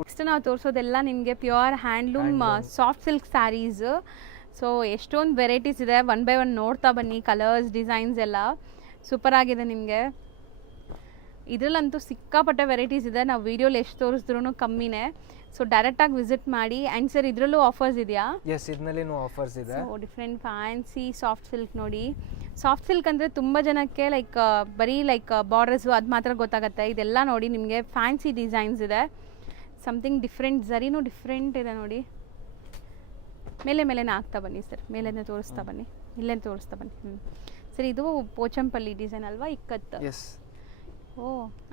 ನೆಕ್ಸ್ಟ್ ನಾವು ತೋರಿಸೋದೆಲ್ಲ ನಿಮಗೆ pure handloom soft silk sarees. So ಎಷ್ಟೊಂದು ವೆರೈಟೀಸ್ ಇದೆ, ಒನ್ ಬೈ ಒನ್ ನೋಡ್ತಾ ಬನ್ನಿ ಕಲರ್ಸ್ ಡಿಸೈನ್ಸ್ ಎಲ್ಲ. ಸೂಪರ್ ಆಗಿದೆ ನಿಮಗೆ. ಇದರಲ್ಲಂತೂ ಸಿಕ್ಕಾಪಟ್ಟೆ ವೆರೈಟೀಸ್ ಇದೆ, ನಾವು ವೀಡಿಯೋಲಿ ಎಷ್ಟು ತೋರಿಸಿದ್ರೂ ಕಮ್ಮಿನೇ. ಸೊ ಡೈರೆಕ್ಟಾಗಿ ವಿಸಿಟ್ ಮಾಡಿ. ಆ್ಯಂಡ್ ಸರ್ ಇದರಲ್ಲೂ ಆಫರ್ಸ್ ಇದೆಯಾ? ಎಸ್, ಇದರಲ್ಲಿನೂ ಆಫರ್ಸ್ ಇದೆ. So different fancy soft silk ನೋಡಿ. ಸಾಫ್ಟ್ ಸಿಲ್ಕ್ ಅಂದರೆ ತುಂಬ ಜನಕ್ಕೆ ಲೈಕ್ ಬರೀ ಲೈಕ್ ಬಾರ್ಡರ್ಸು ಅದು ಮಾತ್ರ ಗೊತ್ತಾಗುತ್ತೆ. ಇದೆಲ್ಲ ನೋಡಿ ನಿಮಗೆ ಫ್ಯಾನ್ಸಿ ಡಿಸೈನ್ಸ್ ಇದೆ, ಸಮಥಿಂಗ್ ಡಿಫ್ರೆಂಟ್. ಝರಿನೂ ಡಿಫ್ರೆಂಟ್ ಇದೆ ನೋಡಿ. ಮೇಲೆನೇ ಆಗ್ತಾ ಬನ್ನಿ ಸರ್, ಮೇಲೆನೇ ತೋರಿಸ್ತಾ ಬನ್ನಿ, ಇಲ್ಲೇ ತೋರಿಸ್ತಾ ಬನ್ನಿ. ಸರ್ ಇದು ಪೋಚಂಪಲ್ಲಿ ಡಿಸೈನ್ ಅಲ್ವಾ, ಇಕ್ಕತ್ತು? ಎಸ್. ಓ,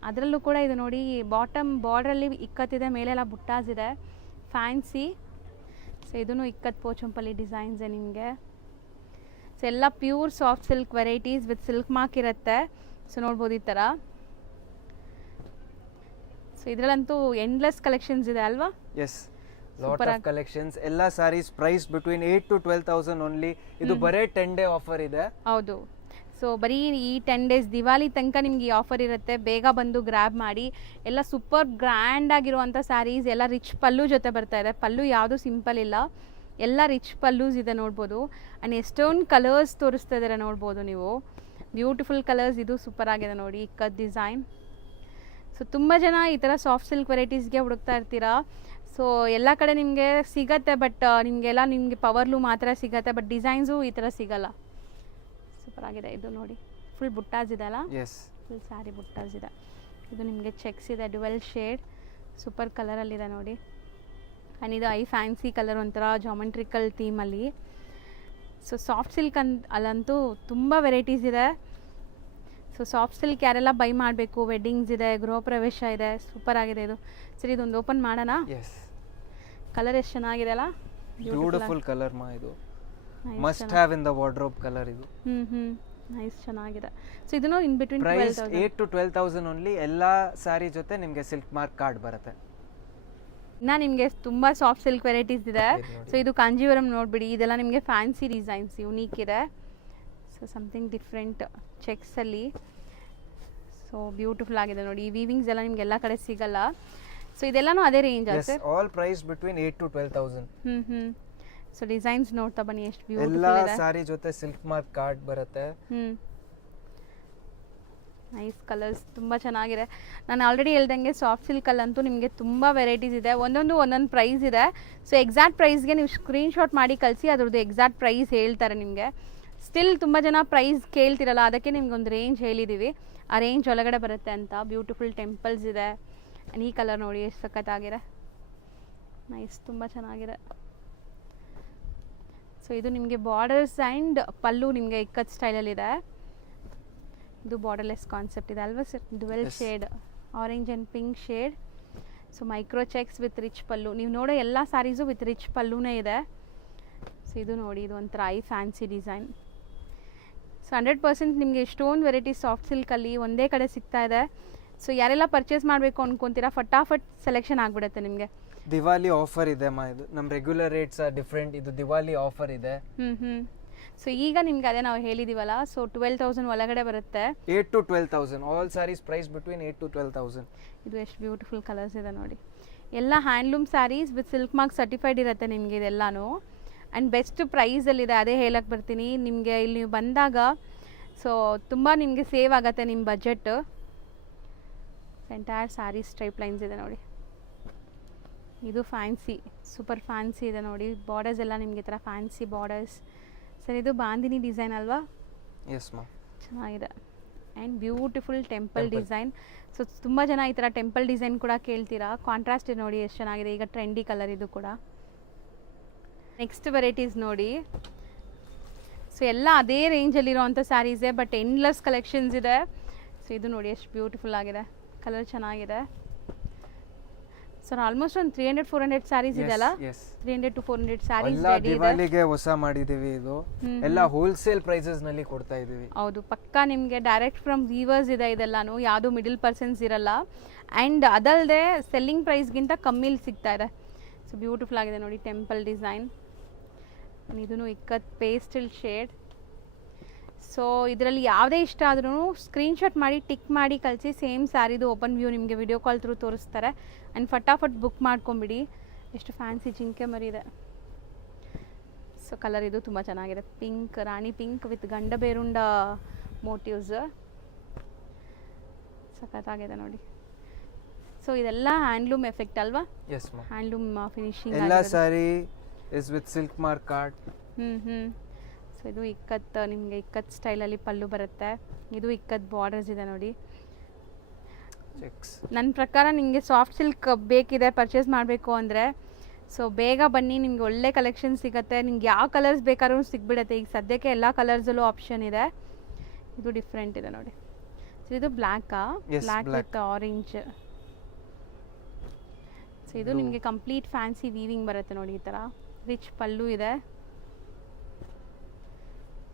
ಅದರಲ್ಲೂ ಕೂಡ ಇದು ನೋಡಿ, ಬಾಟಮ್ ಬಾರ್ಡ್ರಲ್ಲಿ ಇಕ್ಕತ್ತಿದೆ, ಮೇಲೆಲ್ಲ ಬುಟ್ಟಾಸ್ ಇದೆ, ಫ್ಯಾನ್ಸಿ. ಸೊ ಇದೂ ಇಕ್ಕತ್ತು ಪೋಚಂಪಲ್ಲಿ ಡಿಸೈನ್ಸೇ ನಿಮಗೆ. ಸೊ ಎಲ್ಲ pure soft silk varieties with silk mark ಇರುತ್ತೆ. ಸೊ ನೋಡ್ಬೋದು ಈ ಥರ. ಸೊ ಇದರಲ್ಲಂತೂ ಎಂಡ್ಲೆಸ್ ಕಲೆಕ್ಷನ್ಸ್ ಇದೆ ಅಲ್ವಾ? Yes, lot of collections. ಎಲ್ಲ sarees price between 8,000 to 12,000 only. ಇದು ಬರೇ 10 ಡೇ ಆಫರ್ ಇದೆ. ಹೌದು. ಸೊ ಬರೀ ಈ 10 ಡೇಸ್ ದಿವಾಲಿ ತನಕ ನಿಮ್ಗೆ ಈ ಆಫರ್ ಇರುತ್ತೆ. ಬೇಗ ಬಂದು ಗ್ರ್ಯಾಬ್ ಮಾಡಿ. ಎಲ್ಲ ಸೂಪರ್ ಗ್ರ್ಯಾಂಡ್ ಆಗಿರುವಂಥ ಸ್ಯಾರೀಸ್, ಎಲ್ಲ ರಿಚ್ ಪಲ್ಲು ಜೊತೆ ಬರ್ತಾ ಇದೆ. ಪಲ್ಲು ಯಾವುದು ಸಿಂಪಲ್ ಇಲ್ಲ, ಎಲ್ಲ ರಿಚ್ ಪಲ್ಲೂಸ್ ಇದೆ ನೋಡ್ಬೋದು. ಆ್ಯಂಡ್ ಎಷ್ಟೊಂದು ಕಲರ್ಸ್ ತೋರಿಸ್ತಾ ಇದ್ದಾರೆ ನೋಡ್ಬೋದು ನೀವು. Beautiful colours. ಇದು ಸೂಪರ್ ಆಗಿದೆ ನೋಡಿ, ಇಕ್ಕತ್ ಡಿಸೈನ್. ಸೊ ತುಂಬ ಜನ ಈ ಥರ ಸಾಫ್ಟ್ ಸಿಲ್ಕ್ ವೆರೈಟೀಸ್ಗೆ ಹುಡುಕ್ತಾ ಇರ್ತೀರಾ. ಸೊ ಎಲ್ಲ ಕಡೆ ನಿಮಗೆ ಸಿಗತ್ತೆ, ಬಟ್ ನಿಮಗೆಲ್ಲ ನಿಮಗೆ ಪವರ್ಲು ಮಾತ್ರ ಸಿಗತ್ತೆ, ಬಟ್ ಡಿಸೈನ್ಸು ಈ ಥರ ಸಿಗಲ್ಲ. ಸೂಪರ್ ಆಗಿದೆ ಇದು ನೋಡಿ. ಫುಲ್ ಬುಟ್ಟಾಸ್ ಇದೆ ಅಲ್ಲ? ಎಸ್, ಫುಲ್ ಸ್ಯಾರಿ ಬುಟ್ಟಾಸ್ ಇದೆ. ಇದು ನಿಮಗೆ ಚೆಕ್ಸ್ ಇದೆ, ಡ್ಯುವೆಲ್ ಶೇಡ್, ಸೂಪರ್ ಕಲರಲ್ಲಿದೆ ನೋಡಿ. ಆ್ಯಂಡ್ ಇದು ಐ ಫ್ಯಾನ್ಸಿ ಕಲರ್, ಒಂಥರ ಜಾಮೆಟ್ರಿಕಲ್ ಥೀಮಲ್ಲಿ. ಸೊ ಸಾಫ್ಟ್ ಸಿಲ್ಕ್ ಅಲ್ಲಂತೂ ತುಂಬ ವೆರೈಟೀಸ್ ಇದೆ. ಸೊ ಸಾಫ್ಟ್ ಸಿಲ್ಕ್ ಯಾರೆಲ್ಲ ಬೈ ಮಾಡಬೇಕು, ವೆಡ್ಡಿಂಗ್ಸ್ ಇದೆ, ಗೃಹ ಪ್ರವೇಶ ಇದೆ, ಸೂಪರ್ ಆಗಿದೆ ಇದು. ಸರಿ, ಇದೊಂದು ಓಪನ್ ಮಾಡೋಣ. ಎಸ್. ಕಲರ್ ಎಷ್ಟು ಚೆನ್ನಾಗಿದೆ ಅಲ್ಲ? ಬ್ಯೂಟಿಫುಲ್ ಕಲರ್ ಮಾ ಇದು. Must have in the wardrobe colour ಇದು. ನೈಸ್, ಚೆನ್ನಾಗಿದೆ. ಸೊ ಇದನ್ನು in between price 8,000 to 12,000 only. ಎಲ್ಲ ಸ್ಯಾರಿ ಜೊತೆ ನಿಮಗೆ ಸಿಲ್ಕ್ ಮಾರ್ಕ್ ಕಾರ್ಡ್ ಬರುತ್ತೆ. ಇನ್ನು ನಿಮಗೆ ತುಂಬ ಸಾಫ್ಟ್ ಸಿಲ್ಕ್ ವೆರೈಟೀಸ್ ಇದೆ. ಸೊ ಇದು ಕಾಂಜೀವರಂ ನೋಡಿಬಿಡಿ, ಇದೆಲ್ಲ ನಿಮಗೆ ಫ್ಯಾನ್ಸಿ ಡಿಸೈನ್ಸ್ ಯುನೀಕ್ ಇದೆ. ಸೊ ಸಮಥಿಂಗ್ ಡಿಫ್ರೆಂಟ್ ಚೆಕ್ಸಲ್ಲಿ. ಸೊ ಬ್ಯೂಟಿಫುಲ್ ಆಗಿದೆ ನೋಡಿ. ಈ ವೀವಿಂಗ್ಸ್ ಎಲ್ಲ ನಿಮ್ಗೆ ಎಲ್ಲ ಕಡೆ ಸಿಗಲ್ಲ. ಸೊ ಇದೆಲ್ಲನೂ ಅದೇ range Yes, all price between 8,000 to 12,000. So designs ನೋಡ್ತಾ ಬನ್ನಿ, ಎಷ್ಟು ಬ್ಯೂಟಿಫುಲ್ ಎಲ್ಲ ಇದೆ. ಸಾರಿ ಜೊತೆ ಸಿಲ್ಕ್ ಮಾರ್ಕ್ ಕಾರ್ಡ್ ಬರುತ್ತೆ. ನೈಸ್ ಕಲರ್ಸ್, ತುಂಬ ಚೆನ್ನಾಗಿದೆ. ನಾನು ಆಲ್ರೆಡಿ ಹೇಳ್ದಂಗೆ ಸಾಫ್ಟ್ ಸಿಲ್ಕಲ್ಲಂತೂ ನಿಮಗೆ ತುಂಬ ವೆರೈಟೀಸ್ ಇದೆ. ಒಂದೊಂದು ಪ್ರೈಸ್ ಇದೆ. ಸೊ ಎಕ್ಸಾಕ್ಟ್ ಪ್ರೈಸ್ಗೆ ನೀವು ಸ್ಕ್ರೀನ್ಶಾಟ್ ಮಾಡಿ ಕಳಿಸಿ, ಅದ್ರದ್ದು ಎಕ್ಸಾಕ್ಟ್ ಪ್ರೈಸ್ ಹೇಳ್ತಾರೆ ನಿಮಗೆ. ಸ್ಟಿಲ್ ತುಂಬ ಜನ ಪ್ರೈಸ್ ಕೇಳ್ತಿರಲ್ಲ, ಅದಕ್ಕೆ ನಿಮ್ಗೊಂದು ರೇಂಜ್ ಹೇಳಿದ್ದೀವಿ. ಆ ರೇಂಜ್ ಒಳಗಡೆ ಬರುತ್ತೆ ಅಂತ. ಬ್ಯೂಟಿಫುಲ್ ಟೆಂಪಲ್ಸ್ ಇದೆ. ಈ ಕಲರ್ ನೋಡಿ ಎಷ್ಟು ಸಖತ್ತಾಗಿದೆ. ನೈಸ್, ತುಂಬ ಚೆನ್ನಾಗಿದೆ. ಸೊ ಇದು ನಿಮಗೆ ಬಾರ್ಡರ್ಸ್ ಆ್ಯಂಡ್ ಪಲ್ಲು ನಿಮಗೆ ಇಕ್ಕತ್ ಸ್ಟೈಲಲ್ಲಿದೆ. ಇದು ಬಾರ್ಡರ್ಲೆಸ್ ಕಾನ್ಸೆಪ್ಟ್ ಇದೆ ಅಲ್ವಾ sir? Dual shade, orange and pink shade. So micro checks with rich pallu. ನೀವು ನೋಡೋ ಎಲ್ಲ ಸ್ಯಾರೀಸು ವಿತ್ ರಿಚ್ ಪಲ್ಲುನೇ ಇದೆ. ಸೊ ಇದು ನೋಡಿ, ಇದು ಒಂಥರ ಐ ಫ್ಯಾನ್ಸಿ ಡಿಸೈನ್. ಸೊ 100% ನಿಮಗೆ ಎಷ್ಟೊಂದು ವೆರೈಟೀಸ್ ಸಾಫ್ಟ್ ಸಿಲ್ಕಲ್ಲಿ ಒಂದೇ ಕಡೆ ಸಿಗ್ತಾ ಇದೆ. ಸೊ ಯಾರೆಲ್ಲ ಪರ್ಚೇಸ್ ಮಾಡಬೇಕು ಅನ್ಕೊಂತೀರಾ, ಫಟಾಫಟ್ ಸೆಲೆಕ್ಷನ್ ಆಗಿಬಿಡುತ್ತೆ ನಿಮಗೆ. ದಿವಾಲಿ ಆಫರ್ ಇದೆ ಮಾ. ಇದು ನಮ್ಮ ರೆಗ್ಯುಲರ್ ರೇಟ್ಸ್ ಆರ್ ಡಿಫ್ರೆಂಟ್. ಇದು ದಿವಾಲಿ ಆಫರ್ ಇದೆ. ಸೊ ಈಗ ನಿಮ್ಗೆ ಅದೇ ನಾವು ಹೇಳಿದೀವಲ್ಲ, ಸೊ 12,000 ಒಳಗಡೆ ಬರುತ್ತೆ. 8,000 to 12,000. All sarees price between 8,000 to 12,000. ಇದು ಎಷ್ಟು ಬ್ಯೂಟಿಫುಲ್ ಕಲರ್ಸ್ ಇದೆ ನೋಡಿ. ಎಲ್ಲ handloom sarees with silk mark certified ಇರುತ್ತೆ ನಿಮಗೆ ಇದೆಲ್ಲನೂ. ಆ್ಯಂಡ್ ಬೆಸ್ಟ್ ಪ್ರೈಸಲ್ಲಿದೆ, ಅದೇ ಹೇಳಕ್ಕೆ ಬರ್ತೀನಿ ನಿಮಗೆ. ಇಲ್ಲಿ ನೀವು ಬಂದಾಗ ಸೊ ತುಂಬ ನಿಮಗೆ ಸೇವ್ ಆಗುತ್ತೆ ನಿಮ್ಮ budget. Entire sarees stripe lines ಇದೆ ನೋಡಿ. ಇದು ಫ್ಯಾನ್ಸಿ, ಸೂಪರ್ ಫ್ಯಾನ್ಸಿ ಇದೆ ನೋಡಿ. ಬಾರ್ಡರ್ಸ್ ಎಲ್ಲ ನಿಮಗೆ ಈ ಥರ ಫ್ಯಾನ್ಸಿ ಬಾರ್ಡರ್ಸ್. ಸರ್ ಇದು ಬಾಂದಿನಿ ಡಿಸೈನ್ ಅಲ್ವಾ? ಎಸ್ ಮಾ, ಚೆನ್ನಾಗಿದೆ. And beautiful temple design. So ತುಂಬ ಜನ ಈ ಥರ ಟೆಂಪಲ್ ಡಿಸೈನ್ ಕೂಡ ಕೇಳ್ತೀರಾ. ಕಾಂಟ್ರಾಸ್ಟ್ ನೋಡಿ ಎಷ್ಟು ಚೆನ್ನಾಗಿದೆ. ಈಗ ಟ್ರೆಂಡಿ ಕಲರ್ ಇದು ಕೂಡ. ನೆಕ್ಸ್ಟ್ ವೆರೈಟೀಸ್ ನೋಡಿ. ಸೊ ಎಲ್ಲ ಅದೇ ರೇಂಜಲ್ಲಿರೋವಂಥ ಸ್ಯಾರೀಸೇ, ಬಟ್ ಎಂಡ್ಲೆಸ್ ಕಲೆಕ್ಷನ್ಸ್ ಇದೆ. ಸೊ ಇದು ನೋಡಿ ಎಷ್ಟು ಬ್ಯೂಟಿಫುಲ್ ಆಗಿದೆ. ಕಲರ್ ಚೆನ್ನಾಗಿದೆ. ಸರ್ ಆಲ್ಮೋಸ್ಟ್ ಒಂದು 300-400 ಸ್ಯಾರೀಸ್ ಇದೆ ಅಲ್ಲ? 300 to 400 ಸ್ಯಾರೀಸ್ ರೆಡಿ ಇದೆ. ದಿವಾಲಿಗೆ ಹೊಸ ಮಾಡಿದೀವಿ. ಇದು ಎಲ್ಲ ಹೋಲ್ಸೇಲ್ ಪ್ರೈಸಸ್ ನಲ್ಲಿ ಕೊಡ್ತಾ ಇದೀವಿ. ಹೌದು, ಪಕ್ಕಾ ನಿಮಗೆ ಡೈರೆಕ್ಟ್ ಫ್ರಮ್ ವೀವರ್ಸ್ ಇದೆ ಇದೆಲ್ಲಾನು. ಯಾವುದು ಮಿಡಲ್ ಪರ್ಸನ್ಸ್ ಇರಲ್ಲ. ಆ್ಯಂಡ್ ಅದಲ್ಲದೆ ಸೆಲ್ಲಿಂಗ್ ಪ್ರೈಸ್ಗಿಂತ ಕಮ್ಮಿಲಿ ಸಿಗ್ತಾ ಇದೆ. ಸೊ ಬ್ಯೂಟಿಫುಲ್ ಆಗಿದೆ ನೋಡಿ, ಟೆಂಪಲ್ ಡಿಸೈನ್. ಇದೂ ಇಕ್ಕತ್ ಪೇಸ್ಟಲ್ ಶೇಡ್. ಸೊ ಇದರಲ್ಲಿ ಯಾವುದೇ ಇಷ್ಟ ಆದ್ರೂ ಸ್ಕ್ರೀನ್ಶಾಟ್ ಮಾಡಿ ಟಿಕ್ ಮಾಡಿ ಕಳಿಸಿ. ಸೇಮ್ ಸ್ಯಾರಿದು ಓಪನ್ ವ್ಯೂ ನಿಮಗೆ ವಿಡಿಯೋ ಕಾಲ್ ಥ್ರೂ ತೋರಿಸ್ತಾರೆ. ಆ್ಯಂಡ್ ಫಟಾಫಟ್ ಬುಕ್ ಮಾಡ್ಕೊಂಬಿಡಿ. ಎಷ್ಟು ಫ್ಯಾನ್ಸಿ ಜಿಂಕೆ ಮರಿ ಇದೆ. ಸೊ ಕಲರ್ ಇದು ತುಂಬ ಚೆನ್ನಾಗಿದೆ. ಪಿಂಕ್, ರಾಣಿ ಪಿಂಕ್ ವಿತ್ ಗಂಡ ಬೇರುಂಡ ಮೋಟಿವ್ಸ್ ಸಖತ್ತಾಗಿದೆ ನೋಡಿ. ಸೊ ಇದೆಲ್ಲ ಹ್ಯಾಂಡ್ಲೂಮ್ ಎಫೆಕ್ಟ್ ಅಲ್ವಾ? Yes, ma'am. Handloom finishing Ella saree is with silk mark art. So ಇದು ಇಕ್ಕತ್, ನಿಮಗೆ ಇಕ್ಕತ್ ಸ್ಟೈಲಲ್ಲಿ ಪಲ್ಲು ಬರುತ್ತೆ. ಇದು ಇಕ್ಕತ್ ಬಾರ್ಡರ್ಸ್ ಇದೆ ನೋಡಿ. Checks. ನನ್ನ ಪ್ರಕಾರ ನಿಮಗೆ ಸಾಫ್ಟ್ ಸಿಲ್ಕ್ ಬೇಕಿದೆ ಪರ್ಚೇಸ್ ಮಾಡಬೇಕು ಅಂದರೆ, ಸೊ ಬೇಗ ಬನ್ನಿ, ನಿಮ್ಗೆ ಒಳ್ಳೆ ಕಲೆಕ್ಷನ್ ಸಿಗುತ್ತೆ. ನಿಮ್ಗೆ ಯಾವ ಕಲರ್ಸ್ ಬೇಕಾದ್ರೂ ಸಿಗ್ಬಿಡುತ್ತೆ. ಈಗ ಸದ್ಯಕ್ಕೆ ಎಲ್ಲ ಕಲರ್ಸಲ್ಲೂ ಆಪ್ಷನ್ ಇದೆ. ಇದು ಡಿಫ್ರೆಂಟ್ ಇದೆ ನೋಡಿ. ಸೊ ಇದು ಬ್ಲ್ಯಾಕಾ? Yes, black black. With orange. So ಇದು ನಿಮಗೆ ಕಂಪ್ಲೀಟ್ ಫ್ಯಾನ್ಸಿ ವೀವಿಂಗ್ ಬರುತ್ತೆ ನೋಡಿ. ಈ ಥರ ರಿಚ್ ಪಲ್ಲು ಇದೆ,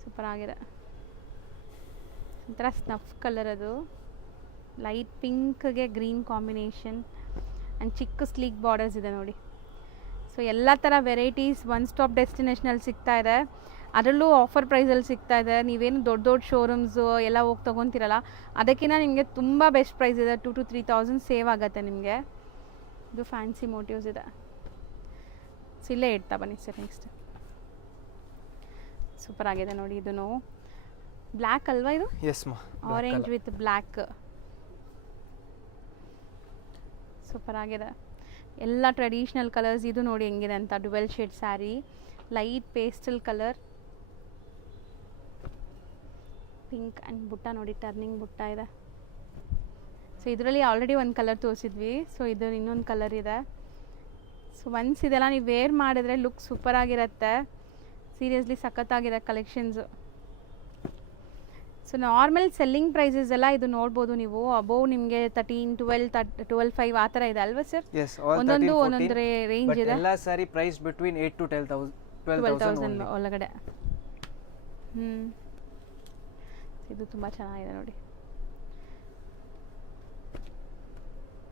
ಸೂಪರ್ ಆಗಿದೆ. ಒಂಥರ ಸ್ನಫ್ ಕಲರ್, ಅದು ಲೈಟ್ ಪಿಂಕ್ಗೆ ಗ್ರೀನ್ ಕಾಂಬಿನೇಷನ್ ಆ್ಯಂಡ್ ಚಿಕ್ಕ ಸ್ಲೀಕ್ ಬಾರ್ಡರ್ಸ್ ಇದೆ ನೋಡಿ. ಸೊ ಎಲ್ಲ ಥರ ವೆರೈಟೀಸ್ ಒನ್ ಸ್ಟಾಪ್ ಡೆಸ್ಟಿನೇಷನಲ್ಲಿ ಸಿಗ್ತಾ ಇದೆ. ಅದರಲ್ಲೂ ಆಫರ್ ಪ್ರೈಸಲ್ಲಿ ಸಿಗ್ತಾ ಇದೆ. ನೀವೇನು ದೊಡ್ಡ ದೊಡ್ಡ ಶೋರೂಮ್ಸು ಎಲ್ಲ ಹೋಗಿ ತೊಗೊತೀರಲ್ಲ, ಅದಕ್ಕಿಂತ ನಿಮಗೆ ತುಂಬ ಬೆಸ್ಟ್ ಪ್ರೈಸ್ ಇದೆ. 2,000 to 3,000 ಸೇವ್ ಆಗುತ್ತೆ ನಿಮಗೆ. ಇದು ಫ್ಯಾನ್ಸಿ ಮೋಟಿವ್ಸ್ ಇದೆ. ಸೊ ಇಲ್ಲೇ ಇಡ್ತಾ ಬನ್ನಿ ಸರ್. ನೆಕ್ಸ್ಟ್ ಸೂಪರ್ ಆಗಿದೆ ನೋಡಿ. ಇದೂ ಬ್ಲ್ಯಾಕ್ ಅಲ್ವಾ? ಇದು Yes, ma. Orange with black, super ಆಗಿದೆ. ಎಲ್ಲ ಟ್ರೆಡಿಷ್ನಲ್ ಕಲರ್ಸ್. ಇದು ನೋಡಿ ಹೆಂಗಿದೆ ಅಂತ, dual shade sari, light pastel colour, pink and ಬುಟ್ಟ ನೋಡಿ, ಟರ್ನಿಂಗ್ ಬುಟ್ಟ ಇದೆ. ಸೊ ಇದರಲ್ಲಿ ಆಲ್ರೆಡಿ ಒಂದು ಕಲರ್ ತೋರಿಸಿದ್ವಿ. ಸೊ ಇದು ಇನ್ನೊಂದು ಕಲರ್ ಇದೆ. ಸೊ ಒನ್ಸ್ ಇದೆಲ್ಲ ನೀವು ವೇರ್ ಮಾಡಿದ್ರೆ ಲುಕ್ ಸೂಪರ್ ಆಗಿರುತ್ತೆ. ಸೀರಿಯಸ್ಲಿ ಸಖತ್ತಾಗಿದೆ ಕಲೆಕ್ಷನ್ಸು. ಸೊ ನಾರ್ಮಲ್ ಸೆಲ್ಲಿಂಗ್ ಪ್ರೈಸಸ್ ಎಲ್ಲ ಇದು ನೋಡ್ಬೋದು ನೀವು. ಅಬೋವ್ ನಿಮಗೆ 13, 12, 12.5 ಆ ಥರ ಇದೆ ಅಲ್ವಾ ಸರ್? Yes, all 13, ಒಂದೊಂದು 14. ಒಂದೊಂದು ರೇಂಜ್ But ಇದೆ. Ella saree priced between 8 to 12,000 only. ಒಳಗಡೆ. ಇದು ತುಂಬ ಚೆನ್ನಾಗಿದೆ ನೋಡಿ.